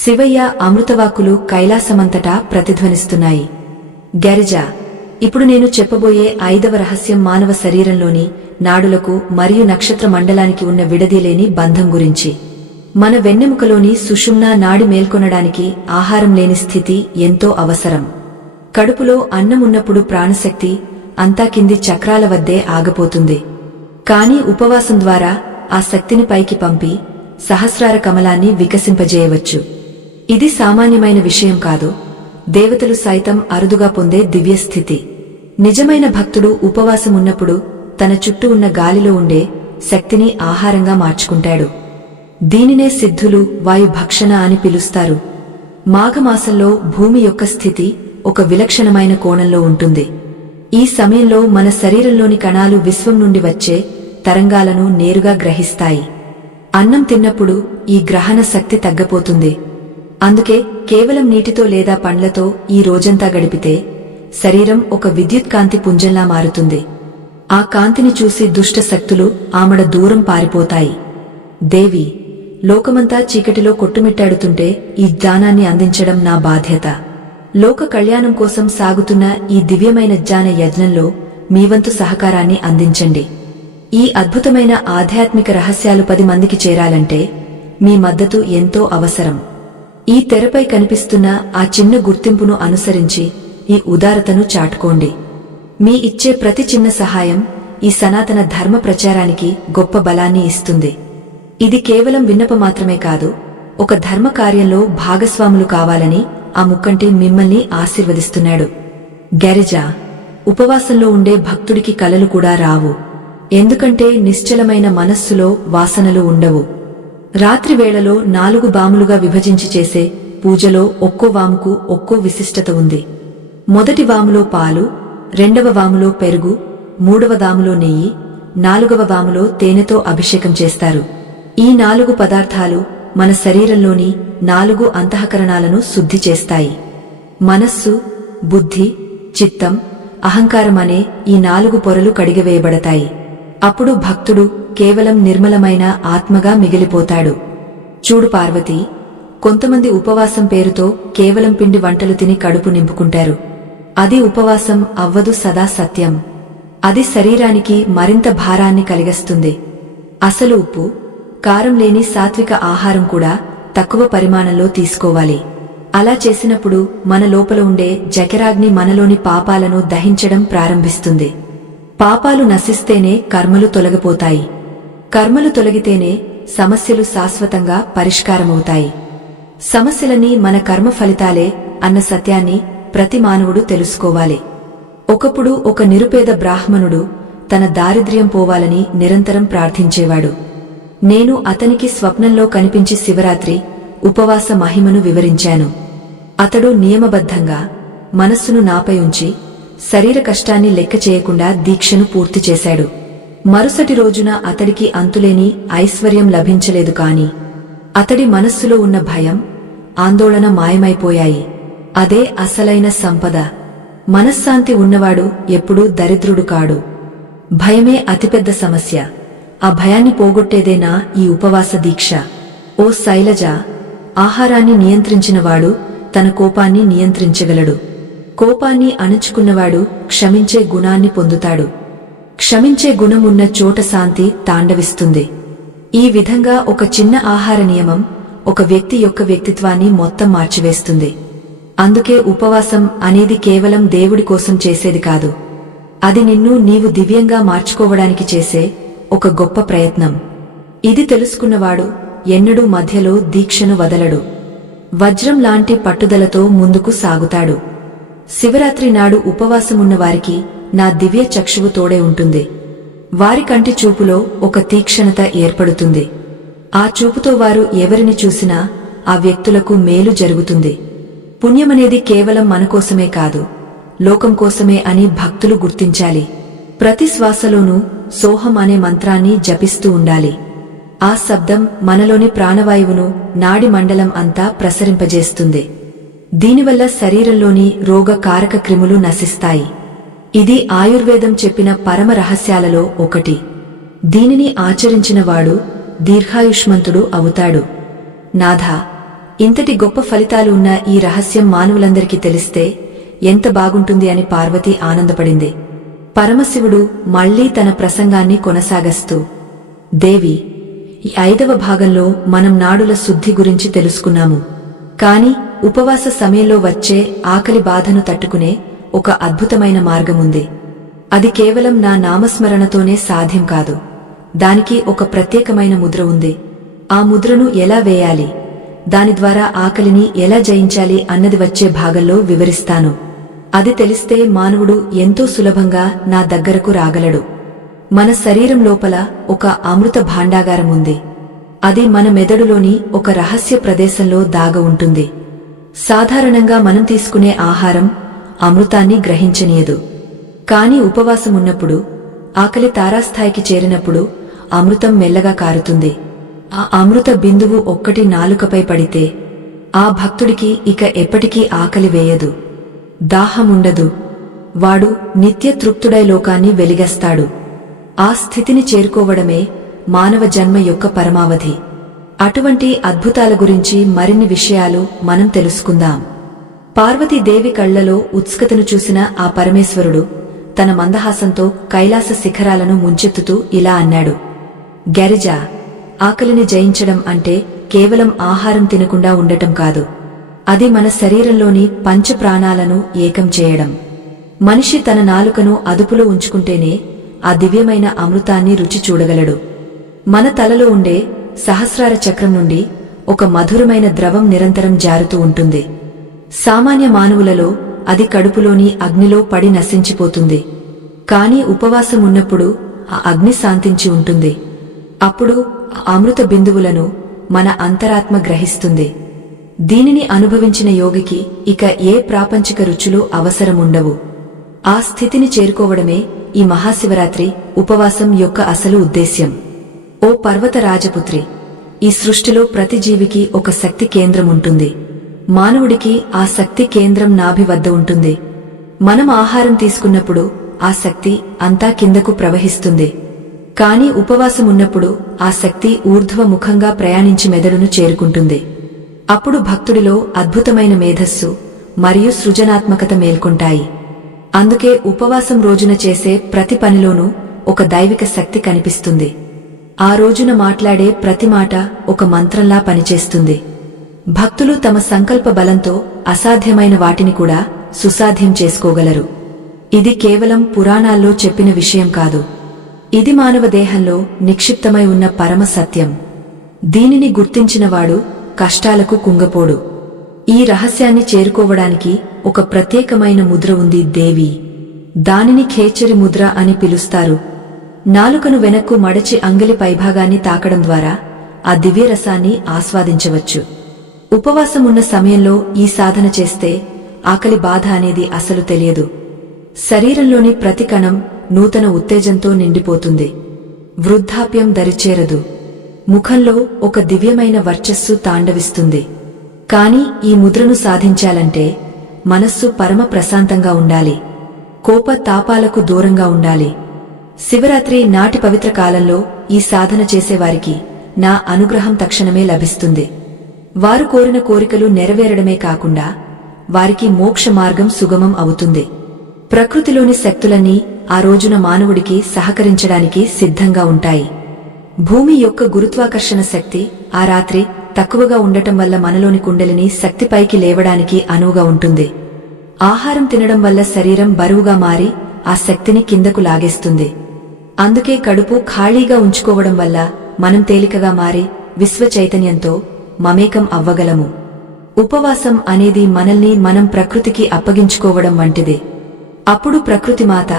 శివయ్య అమృతవాక్కులు కైలాసమంతటా ప్రతిధ్వనిస్తున్నాయి. గరిజ, ఇప్పుడు నేను చెప్పబోయే 5వ రహస్యం మానవ శరీరంలోని నాడులకు మరియు నక్షత్ర మండలానికి ఉన్న విడదీలేని బంధం గురించి. మన వెన్నెముకలోని సుషుమ్న నాడి మేల్కొనడానికి ఆహారం లేని స్థితి ఎంతో అవసరం. కడుపులో అన్నమున్నప్పుడు ప్రాణశక్తి అంతా కింది చక్రాల వద్దే ఆగపోతుంది. కాని ఉపవాసం ద్వారా ఆ శక్తిని పైకి పంపి సహస్రార కమలాన్ని వికసింపజేయవచ్చు. ఇది సామాన్యమైన విషయం కాదు. దేవతలు సైతం అరుదుగా పొందే దివ్యస్థితి. నిజమైన భక్తుడు ఉపవాసమున్నప్పుడు తన చుట్టూ ఉన్న గాలిలో ఉండే శక్తిని ఆహారంగా మార్చుకుంటాడు. దీనినే సిద్ధులు వాయుభక్షణ అని పిలుస్తారు. మాఘమాసంలో భూమి యొక్క స్థితి ఒక విలక్షణమైన కోణంలో ఉంటుంది. ఈ సమయంలో మన శరీరంలోని కణాలు విశ్వం నుండి వచ్చే తరంగాలను నేరుగా గ్రహిస్తాయి. అన్నం తిన్నప్పుడు ఈ గ్రహణ శక్తి తగ్గపోతుంది. అందుకే కేవలం నీటితో లేదా పండ్లతో ఈ రోజంతా గడిపితే శరీరం ఒక విద్యుత్ కాంతి పుంజంలా మారుతుంది. ఆ కాంతిని చూసి దుష్ట శక్తులు ఆమడ దూరం పారిపోతాయి. దేవి, లోకమంతా చీకటిలో కొట్టుమిట్టాడుతుంటే ఈ జ్ఞానాన్ని అందించడం నా బాధ్యత. లోక కళ్యాణం కోసం సాగుతున్న ఈ దివ్యమైన జ్ఞాన యజ్ఞంలో మీవంతు సహకారాన్ని అందించండి. ఈ అద్భుతమైన ఆధ్యాత్మిక రహస్యాలు 10 మందికి చేరాలంటే మీ మద్దతు ఎంతో అవసరం. ఈ తెరపై కనిపిస్తున్న ఆ చిన్న గుర్తింపును అనుసరించి ఈ ఉదారతను చాటుకోండి. మీ ఇచ్చే ప్రతి చిన్న సహాయం ఈ సనాతన ధర్మ ప్రచారానికి గొప్ప బలాన్ని ఇస్తుంది. ఇది కేవలం విన్నపం మాత్రమే కాదు, ఒక ధర్మ కార్యంలో భాగస్వాములు కావాలని ఆ ముక్కంటి మిమ్మల్ని ఆశీర్వదిస్తున్నాడు. గరిజ, ఉపవాసంలో ఉండే భక్తుడికి కలలు కూడా రావు. ఎందుకంటే నిశ్చలమైన మనస్సులో వాసనలు ఉండవు. రాత్రి వేళలో 4 వాములుగా విభజించి చేసే పూజలో ఒక్కో వాముకు ఒక్కో విశిష్టత ఉంది. మొదటి వాములో పాలు, 2వ వాములో పెరుగు, 3వ వాములో నెయ్యి, 4వ వాములో తేనెతో అభిషేకం చేస్తారు. ఈ 4 పదార్థాలు మన శరీరంలోని 4 అంతఃకరణాలను శుద్ధి చేస్తాయి. మనస్సు, బుద్ధి, చిత్తం, అహంకారం అనే ఈ 4 పొరలు కడిగివేయబడతాయి. అప్పుడు భక్తుడు కేవలం నిర్మలమైన ఆత్మగా మిగిలిపోతాడు. చూడు పార్వతి, కొంతమంది ఉపవాసం పేరుతో కేవలం పిండి వంటలు తిని కడుపు నింపుకుంటారు. అది ఉపవాసం అవ్వదు. సదా సత్యం. అది శరీరానికి మరింత భారాన్ని కలిగిస్తుంది. అసలు ఉప్పు, కారం లేని సాత్విక ఆహారం కూడా తక్కువ పరిమాణంలో తీసుకోవాలి. అలా చేసినప్పుడు మన లోపల ఉండే జఠరాగ్ని మనలోని పాపాలను దహించడం ప్రారంభిస్తుంది. పాపాలు నశిస్తేనే కర్మలు తొలగిపోతాయి. కర్మలు తొలగితేనే సమస్యలు శాశ్వతంగా పరిష్కారమవుతాయి. సమస్యలన్నీ మన కర్మ ఫలితాలే అన్న సత్యాన్ని ప్రతి మానవుడు తెలుసుకోవాలి. ఒకప్పుడు ఒక నిరుపేద బ్రాహ్మణుడు తన దారిద్ర్యం పోవాలని నిరంతరం ప్రార్థించేవాడు. నేను అతనికి స్వప్నంలో కనిపించి శివరాత్రి ఉపవాస మహిమను వివరించాను. అతడు నియమబద్ధంగా మనస్సును నాపై ఉంచి శరీర కష్టాన్ని లెక్క చేయకుండా దీక్షను పూర్తి చేశాడు. మరుసటి రోజున అతడికి అంతులేని ఐశ్వర్యం లభించలేదు. కాని అతడి మనస్సులో ఉన్న భయం, ఆందోళన మాయమైపోయాయి. అదే అసలైన సంపద. మనశ్శాంతి ఉన్నవాడు ఎప్పుడూ దరిద్రుడు కాడు. భయమే అతిపెద్ద సమస్య. ఆ భయాన్ని పోగొట్టేదేనా ఈ ఉపవాస దీక్ష. ఓ శైలజ, ఆహారాన్ని నియంత్రించినవాడు తన కోపాన్ని నియంత్రించగలడు. కోపాన్ని అణుచుకున్నవాడు క్షమించే గుణాన్ని పొందుతాడు. క్షమించే గుణం ఉన్న చోట శాంతి తాండవిస్తుంది. ఈ విధంగా ఒక చిన్న ఆహార నియమం ఒక వ్యక్తి యొక్క వ్యక్తిత్వాన్ని మొత్తం మార్చివేస్తుంది. అందుకే ఉపవాసం అనేది కేవలం దేవుడి కోసం చేసేది కాదు. అది నిన్ను నీవు దివ్యంగా మార్చుకోవడానికి చేసే ఒక గొప్ప ప్రయత్నం. ఇది తెలుసుకున్నవాడు ఎన్నడూ మధ్యలో దీక్షను వదలడు. వజ్రం లాంటి పట్టుదలతో ముందుకు సాగుతాడు. శివరాత్రి నాడు ఉపవాసమున్నవారికి నా దివ్య చక్షువు తోడే ఉంటుంది. వారి కంటి చూపులో ఒక తీక్షణత ఏర్పడుతుంది. ఆ చూపుతో వారు ఎవరిని చూసినా ఆ వ్యక్తులకు మేలు జరుగుతుంది. పుణ్యమనేది కేవలం మనకోసమే కాదు, లోకం కోసమే అని భక్తులు గుర్తించాలి. ప్రతి శ్వాసలోనూ సోహం అనే మంత్రాన్ని జపిస్తూ ఉండాలి. ఆ శబ్దం మనలోని ప్రాణవాయువును నాడి మండలం అంతా ప్రసరింపజేస్తుంది. దీనివల్ల శరీరంలోని రోగ కారక క్రిములు నశిస్తాయి. ఇది ఆయుర్వేదం చెప్పిన పరమ రహస్యాలలో ఒకటి. దీనిని ఆచరించినవాడు దీర్ఘాయుష్మంతుడు అవుతాడు. నాథా, ఇంతటి గొప్ప ఫలితాలు ఉన్న ఈ రహస్యం మానవులందరికీ తెలిస్తే ఎంత బాగుంటుంది అని పార్వతి ఆనందపడింది. పరమశివుడు మళ్లీ తన ప్రసంగాన్ని కొనసాగస్తూ, దేవి, ఈ 5వ భాగంలో మనం నాడుల శుద్ధి గురించి తెలుసుకున్నాము. కాని ఉపవాస సమయంలో వచ్చే ఆకలి బాధను తట్టుకునే ఒక అద్భుతమైన మార్గముంది. అది కేవలం నా నామస్మరణతోనే సాధ్యం కాదు. దానికి ఒక ప్రత్యేకమైన ముద్ర ఉంది. ఆ ముద్రను ఎలా వేయాలి, దాని ద్వారా ఆకలిని ఎలా జయించాలి అన్నది వచ్చే భాగంలో వివరిస్తాను. అది తెలిస్తే మానవుడు ఎంతో సులభంగా నా దగ్గరకు రాగలడు. మన శరీరం లోపల ఒక అమృత భాండాగారం ఉంది. అది మన మెదడులోని ఒక రహస్య ప్రదేశంలో దాగ ఉంటుంది. సాధారణంగా మనం తీసుకునే ఆహారం అమృతాన్ని గ్రహించనీయదు. కాని ఉపవాసమున్నప్పుడు, ఆకలి తారాస్థాయికి చేరినప్పుడు అమృతం మెల్లగా కారుతుంది. ఆ అమృత బిందువు ఒక్కటి నాలుకపై పడితే ఆ భక్తుడికి ఇక ఎప్పటికీ ఆకలి వేయదు, దాహముండదు. వాడు నిత్య తృప్తుడై లోకాన్ని వెలిగస్తాడు. ఆ స్థితిని చేరుకోవడమే మానవ జన్మ యొక్క పరమావధి. అటువంటి అద్భుతాల గురించి మరిన్ని విషయాలు మనం తెలుసుకుందాం. పార్వతీదేవి కళ్లలో ఉత్సుకతను చూసిన ఆ పరమేశ్వరుడు తన మందహాసంతో కైలాస శిఖరాలను ముంచెత్తుతూ ఇలా అన్నాడు, గరిజ, ఆకలిని జయించడం అంటే కేవలం ఆహారం తినకుండా ఉండటం కాదు. అది మన శరీరంలోని పంచప్రాణాలను ఏకం చేయడం. మనిషి తన నాలుకను అదుపులో ఉంచుకుంటేనే ఆ దివ్యమైన అమృతాన్ని రుచి చూడగలడు. మన తలలో ఉండే సహస్రార చక్రం నుండి ఒక మధురమైన ద్రవం నిరంతరం జారుతూ ఉంటుంది. సామాన్య మానవులలో అది కడుపులోని అగ్నిలో పడి నశించిపోతుంది. కాని ఉపవాసం ఉన్నప్పుడు ఆ అగ్ని శాంతించి ఉంటుంది. అప్పుడు ఆ అమృత బిందువులను మన అంతరాత్మ గ్రహిస్తుంది. దీనిని అనుభవించిన యోగికి ఇక ఏ ప్రాపంచిక రుచులు అవసరముండవు. ఆ స్థితిని చేరుకోవడమే ఈ మహాశివరాత్రి ఉపవాసం యొక్క అసలు ఉద్దేశ్యం. ఓ పర్వత రాజపుత్రి, ఈ సృష్టిలో ప్రతి జీవికి ఒక శక్తి కేంద్రం ఉంటుంది. మానవుడికి ఆ శక్తి కేంద్రం నాభి వద్ద ఉంటుంది. మనం ఆహారం తీసుకున్నప్పుడు ఆ శక్తి అంతా కిందకు ప్రవహిస్తుంది. కాని ఉపవాసమున్నప్పుడు ఆ శక్తి ఊర్ధ్వముఖంగా ప్రయాణించి మెదడును చేరుకుంటుంది. అప్పుడు భక్తుడిలో అద్భుతమైన మేధస్సు మరియు సృజనాత్మకత మేల్కొంటాయి. అందుకే ఉపవాసం రోజున చేసే ప్రతి పనిలోనూ ఒక దైవిక శక్తి కనిపిస్తుంది. ఆ రోజున మాట్లాడే ప్రతి మాట ఒక మంత్రంలా పనిచేస్తుంది. భక్తులు తమ సంకల్ప బలంతో అసాధ్యమైన వాటిని కూడా సుసాధ్యం చేసుకోగలరు. ఇది కేవలం పురాణాల్లో చెప్పిన విషయం కాదు. ఇది మానవ దేహంలో నిక్షిప్తమై ఉన్న పరమ సత్యం. దీనిని గుర్తించినవాడు కష్టాలకు కుంగపోడు. ఈ రహస్యాన్ని చేరుకోవడానికి ఒక ప్రత్యేకమైన ముద్ర ఉంది దేవి. దానిని ఖేచరి ముద్ర అని పిలుస్తారు. నాలుకను వెనక్కు మడచి అంగలి పైభాగాన్ని తాకడం ద్వారా ఆ దివ్యరసాన్ని ఆస్వాదించవచ్చు. ఉపవాసం ఉన్న సమయంలో ఈ సాధన చేస్తే ఆకలి బాధ అనేది అసలు తెలియదు. శరీరంలోని ప్రతి కణం నూతన ఉత్తేజంతో నిండిపోతుంది. వృద్ధాప్యం దరిచేరదు. ముఖంలో ఒక దివ్యమైన వర్చస్సు తాండవిస్తుంది. కాని ఈ ముద్రను సాధించాలంటే మనస్సు పరమ ప్రశాంతంగా ఉండాలి. కోప తాపాలకు దూరంగా ఉండాలి. శివరాత్రి నాటి పవిత్ర కాలంలో ఈ సాధన చేసేవారికి నా అనుగ్రహం తక్షణమే లభిస్తుంది. వారు కోరిన కోరికలు నెరవేరడమే కాకుండా వారికి మోక్ష మార్గం సుగమం అవుతుంది. ప్రకృతిలోని శక్తులన్నీ ఆ రోజున మానవుడికి సహకరించడానికి సిద్ధంగా ఉంటాయి. భూమి యొక్క గురుత్వాకర్షణ శక్తి ఆ రాత్రి తక్కువగా ఉండటం వల్ల మనలోని కుండలిని శక్తిపైకి లేవడానికి అనువుగా ఉంటుంది. ఆహారం తినడం వల్ల శరీరం బరువుగా మారి ఆ శక్తిని కిందకు లాగేస్తుంది. అందుకే కడుపు ఖాళీగా ఉంచుకోవడం వల్ల మనం తేలికగా మారి విశ్వ చైతన్యంతో మమేకం అవ్వగలము. ఉపవాసం అనేది మనల్ని మనం ప్రకృతికి అప్పగించుకోవడం వంటిది. అప్పుడు ప్రకృతి మాత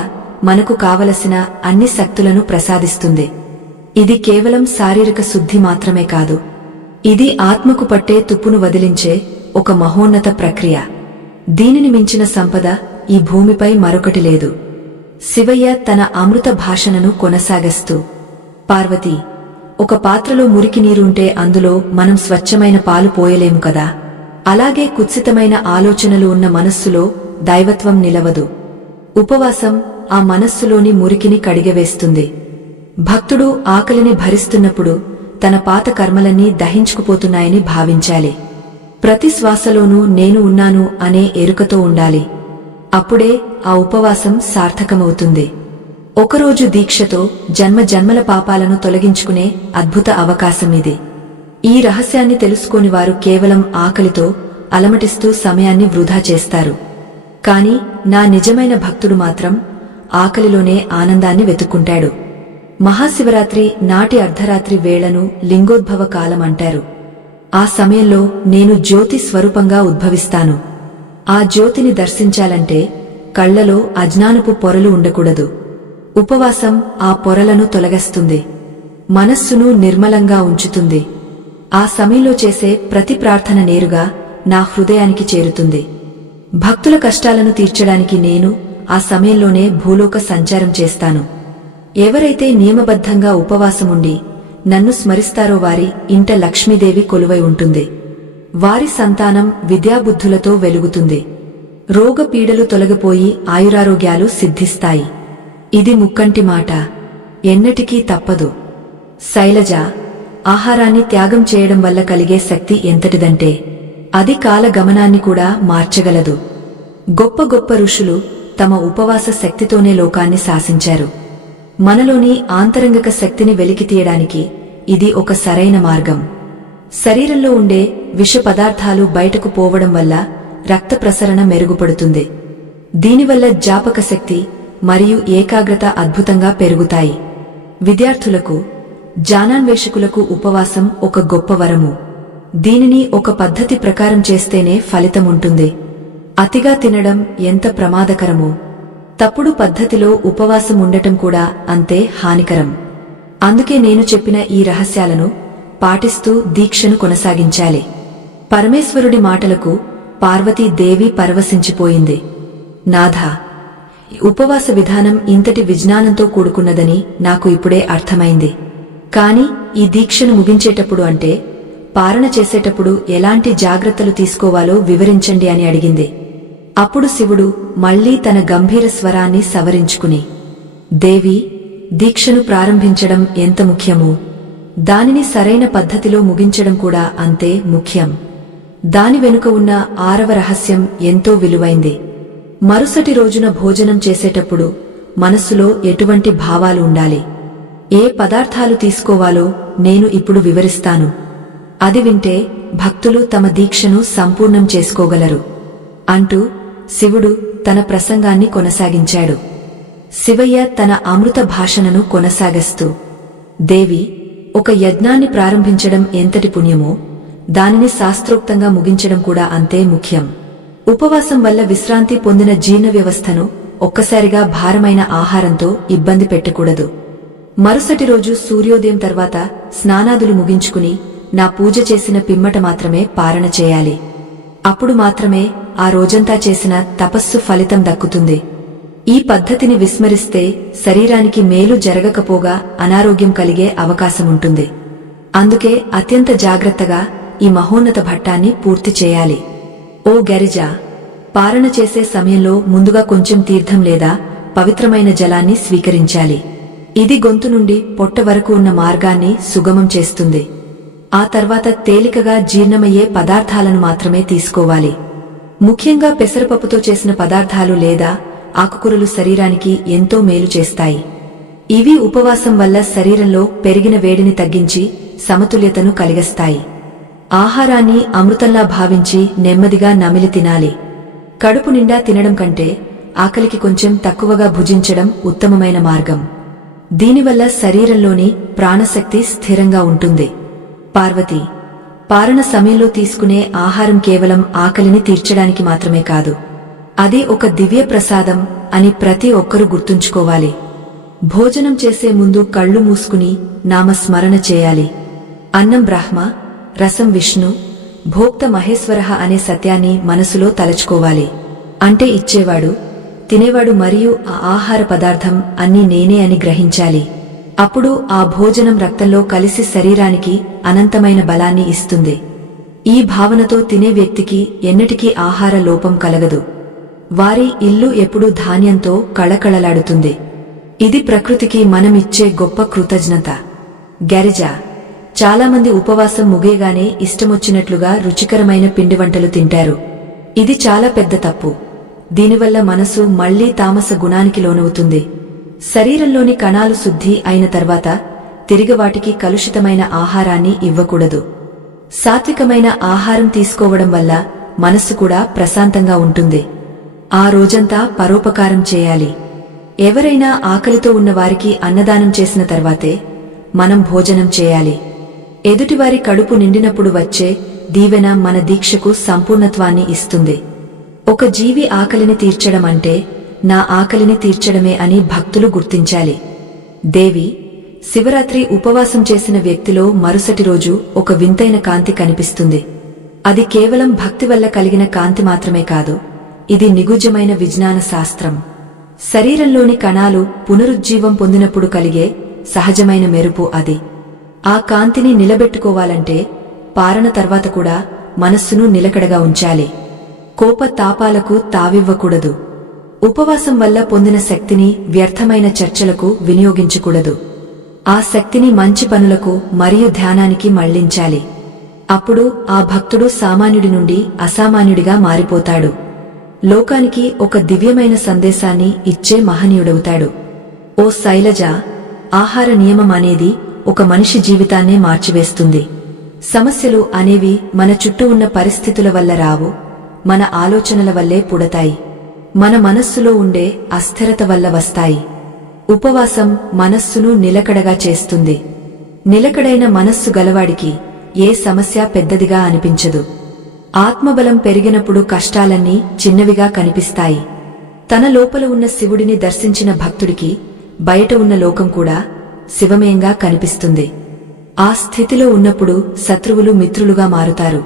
మనకు కావలసిన అన్ని శక్తులను ప్రసాదిస్తుంది. ఇది కేవలం శారీరక శుద్ధి మాత్రమే కాదు, ఇది ఆత్మకు పట్టే తుప్పును వదిలించే ఒక మహోన్నత ప్రక్రియ. దీనిని మించిన సంపద ఈ భూమిపై మరొకటి లేదు. శివయ్య తన అమృత భాషణను కొనసాగిస్తూ, పార్వతీ, ఒక పాత్రలో మురికి నీరుంటే అందులో మనం స్వచ్ఛమైన పాలు పోయలేము కదా. అలాగే కుత్సితమైన ఆలోచనలు ఉన్న మనస్సులో దైవత్వం నిలవదు. ఉపవాసం ఆ మనస్సులోని మురికిని కడిగవేస్తుంది. భక్తుడు ఆకలిని భరిస్తున్నప్పుడు తన పాత కర్మలన్నీ దహించుకుపోతున్నాయని భావించాలి. ప్రతి శ్వాసలోనూ నేను ఉన్నాను అనే ఎరుకతో ఉండాలి. అప్పుడే ఆ ఉపవాసం సార్థకమవుతుంది. ఒకరోజు దీక్షతో జన్మజన్మల పాపాలను తొలగించుకునే అద్భుత అవకాశం ఇది. ఈ రహస్యాన్ని తెలుసుకోని వారు కేవలం ఆకలితో అలమటిస్తూ సమయాన్ని వృధా చేస్తారు. కాని నా నిజమైన భక్తుడు మాత్రం ఆకలిలోనే ఆనందాన్ని వెతుక్కుంటాడు. మహాశివరాత్రి నాటి అర్ధరాత్రి వేళను లింగోద్భవ కాలం అంటారు. ఆ సమయంలో నేను జ్యోతి స్వరూపంగా ఉద్భవిస్తాను. ఆ జ్యోతిని దర్శించాలంటే కళ్లలో అజ్ఞానపు పొరలు ఉండకూడదు. ఉపవాసం ఆ పొరలను తొలగిస్తుంది, మనస్సును నిర్మలంగా ఉంచుతుంది. ఆ సమయంలో చేసే ప్రతి ప్రార్థన నేరుగా నా హృదయానికి చేరుతుంది. భక్తుల కష్టాలను తీర్చడానికి నేను ఆ సమయంలోనే భూలోక సంచారం చేస్తాను. ఎవరైతే నియమబద్ధంగా ఉపవాసముండి నన్ను స్మరిస్తారో వారి ఇంట లక్ష్మీదేవి కొలువై ఉంటుంది. వారి సంతానం విద్యాబుద్ధులతో వెలుగుతుంది. రోగపీడలు తొలగిపోయి ఆయురారోగ్యాలు సిద్ధిస్తాయి. ఇది ముక్కంటి మాట, ఎన్నటికీ తప్పదు. శైలజ, ఆహారాన్ని త్యాగం చేయడం వల్ల కలిగే శక్తి ఎంతటిదంటే అది కాల గమనాన్ని కూడా మార్చగలదు. గొప్ప గొప్ప ఋషులు తమ ఉపవాస శక్తితోనే లోకాన్ని శాసించారు. మనలోని ఆంతరంగిక శక్తిని వెలికితీయడానికి ఇది ఒక సరైన మార్గం. శరీరంలో ఉండే విష పదార్థాలు బయటకు పోవడం వల్ల రక్త ప్రసరణ మెరుగుపడుతుంది. దీనివల్ల జ్ఞాపక శక్తి మరియు ఏకాగ్రత అద్భుతంగా పెరుగుతాయి. విద్యార్థులకు, జ్ఞానాన్వేషకులకు ఉపవాసం ఒక గొప్ప వరము. దీనిని ఒక పద్ధతి ప్రకారం చేస్తేనే ఫలితముంటుంది. అతిగా తినడం ఎంత ప్రమాదకరమో, తప్పుడు పద్ధతిలో ఉపవాసం ఉండటం కూడా అంతే హానికరం. అందుకే నేను చెప్పిన ఈ రహస్యాలను పాటిస్తూ దీక్షను కొనసాగించాలి. పరమేశ్వరుడి మాటలకు పార్వతీదేవి పరవశించిపోయింది. నాథా, ఉపవాస విధానం ఇంతటి విజ్ఞానంతో కూడుకున్నదని నాకు ఇప్పుడే అర్థమైంది. కాని ఈ దీక్షను ముగించేటప్పుడు అంటే పారణ చేసేటప్పుడు ఎలాంటి జాగ్రత్తలు తీసుకోవాలో వివరించండి అని అడిగింది. అప్పుడు శివుడు మళ్లీ తన గంభీర స్వరాన్ని సవరించుకుని, దేవి, దీక్షను ప్రారంభించడం ఎంత ముఖ్యమో దానిని సరైన పద్ధతిలో ముగించడం కూడా అంతే ముఖ్యం. దాని వెనుక ఉన్న 6వ రహస్యం ఎంతో విలువైంది. మరుసటి రోజున భోజనం చేసేటప్పుడు మనస్సులో ఎటువంటి భావాలు ఉండాలి, ఏ పదార్థాలు తీసుకోవాలో నేను ఇప్పుడు వివరిస్తాను. అది వింటే భక్తులు తమ దీక్షను సంపూర్ణం చేసుకోగలరు అంటూ శివుడు తన ప్రసంగాన్ని కొనసాగించాడు. శివయ్య తన అమృత భాషణను కొనసాగిస్తూ, దేవి, ఒక యజ్ఞాన్ని ప్రారంభించడం ఎంతటి పుణ్యమో దానిని శాస్త్రోక్తంగా ముగించడం కూడా అంతే ముఖ్యం. ఉపవాసం వల్ల విశ్రాంతి పొందిన జీర్ణ వ్యవస్థను ఒక్కసారిగా భారమైన ఆహారంతో ఇబ్బంది పెట్టకూడదు. మరుసటి రోజు సూర్యోదయం తర్వాత స్నానాదులు ముగించుకుని నా పూజ చేసిన పిమ్మట మాత్రమే పారణ చేయాలి. అప్పుడు మాత్రమే ఆ రోజంతా చేసిన తపస్సు ఫలితం దక్కుతుంది. ఈ పద్ధతిని విస్మరిస్తే శరీరానికి మేలు జరగకపోగా అనారోగ్యం కలిగే అవకాశముంటుంది. అందుకే అత్యంత జాగ్రత్తగా ఈ మహోన్నత భట్టాన్ని పూర్తి చేయాలి. ఓ గరిజ, పారణ చేసే సమయంలో ముందుగా కొంచెం తీర్థం లేదా పవిత్రమైన జలాన్ని స్వీకరించాలి. ఇది గొంతు నుండి పొట్ట వరకు ఉన్న మార్గాన్ని సుగమం చేస్తుంది. ఆ తర్వాత తేలికగా జీర్ణమయ్యే పదార్థాలను మాత్రమే తీసుకోవాలి. ముఖ్యంగా పెసరపప్పుతో చేసిన పదార్థాలు లేదా ఆకుకూరలు శరీరానికి ఎంతో మేలు చేస్తాయి. ఇవి ఉపవాసం వల్ల శరీరంలో పెరిగిన వేడిని తగ్గించి సమతుల్యతను కలిగిస్తాయి. ఆహారాన్ని అమృతంలా భావించి నెమ్మదిగా నమిలి తినాలి. కడుపు నిండా తినడం కంటే ఆకలికి కొంచెం తక్కువగా భుజించడం ఉత్తమమైన మార్గం. దీనివల్ల శరీరంలోని ప్రాణశక్తి స్థిరంగా ఉంటుంది. పార్వతి, పారణ సమయంలో తీసుకునే ఆహారం కేవలం ఆకలిని తీర్చడానికి మాత్రమే కాదు, అది ఒక దివ్య ప్రసాదం అని ప్రతి ఒక్కరూ గుర్తుంచుకోవాలి. భోజనం చేసే ముందు కళ్ళు మూసుకుని నామస్మరణ చేయాలి. అన్నం బ్రహ్మ, రసం విష్ణు, భోక్త మహేశ్వరః అనే సత్యాన్ని మనసులో తలచుకోవాలి. అంటే ఇచ్చేవాడు, తినేవాడు మరియు ఆ ఆహార పదార్థం అన్నీ నేనే అని గ్రహించాలి. అప్పుడు ఆ భోజనం రక్తంలో కలిసి శరీరానికి అనంతమైన బలాన్ని ఇస్తుంది. ఈ భావనతో తినే వ్యక్తికి ఎన్నటికీ ఆహార లోపం కలగదు. వారి ఇల్లు ఎప్పుడూ ధాన్యంతో కళకళలాడుతుంది. ఇది ప్రకృతికి మనమిచ్చే గొప్ప కృతజ్ఞత. గరిజ, చాలామంది ఉపవాసం ముగియగానే ఇష్టమొచ్చినట్లుగా రుచికరమైన పిండివంటలు తింటారు. ఇది చాలా పెద్ద తప్పు. దీనివల్ల మనసు మళ్లీ తామస గుణానికి లోనవుతుంది. శరీరంలోని కణాలు శుద్ధి అయిన తర్వాత తిరిగి వాటికి కలుషితమైన ఆహారాన్ని ఇవ్వకూడదు. సాత్వికమైన ఆహారం తీసుకోవడం వల్ల మనస్సు కూడా ప్రశాంతంగా ఉంటుంది. ఆ రోజంతా పరోపకారం చేయాలి. ఎవరైనా ఆకలితో ఉన్న వారికి అన్నదానం చేసిన తర్వాతే మనం భోజనం చేయాలి. ఎదుటివారి కడుపు నిండినప్పుడు వచ్చే దీవెన మన దీక్షకు సంపూర్ణత్వాన్ని ఇస్తుంది. ఒక జీవి ఆకలిని తీర్చడం అంటే నా ఆకలిని తీర్చడమే అని భక్తులు గుర్తించాలి. దేవి, శివరాత్రి ఉపవాసం చేసిన వ్యక్తిలో మరుసటి రోజు ఒక వింతైన కాంతి కనిపిస్తుంది. అది కేవలం భక్తి వల్ల కలిగిన కాంతి మాత్రమే కాదు, ఇది నిగూఢమైన విజ్ఞాన శాస్త్రం. శరీరంలోని కణాలు పునరుజ్జీవం పొందినప్పుడు కలిగే సహజమైన మెరుపు అది. ఆ కాంతిని నిలబెట్టుకోవాలంటే పారణ తర్వాత కూడా మనస్సును నిలకడగా ఉంచాలి. కోప తాపాలకు తావివ్వకూడదు. ఉపవాసం వల్ల పొందిన శక్తిని వ్యర్థమైన చర్చలకు వినియోగించకూడదు. ఆ శక్తిని మంచి పనులకు మరియు ధ్యానానికి మళ్లించాలి. అప్పుడు ఆ భక్తుడు సామాన్యుడి నుండి అసామాన్యుడిగా మారిపోతాడు. లోకానికి ఒక దివ్యమైన సందేశాన్ని ఇచ్చే మహనీయుడవుతాడు. ఓ శైలజ, ఆహార నియమం అనేది ఒక మనిషి జీవితాన్నే మార్చివేస్తుంది. సమస్యలు అనేవి మన చుట్టూ ఉన్న పరిస్థితుల వల్ల రావు, మన ఆలోచనల వల్లే పుడతాయి. మన మనస్సులో ఉండే అస్థిరత వల్ల వస్తాయి. ఉపవాసం మనస్సును నిలకడగా చేస్తుంది. నిలకడైన మనస్సు గలవాడికి ఏ సమస్య పెద్దదిగా అనిపించదు. ఆత్మబలం పెరిగినప్పుడు కష్టాలన్నీ చిన్నవిగా కనిపిస్తాయి. తన లోపల ఉన్న శివుడిని దర్శించిన భక్తుడికి బయట ఉన్న లోకం కూడా శివమయంగా కనిపిస్తుంది. ఆ స్థితిలో ఉన్నప్పుడు శత్రువులు మిత్రులుగా మారుతారు.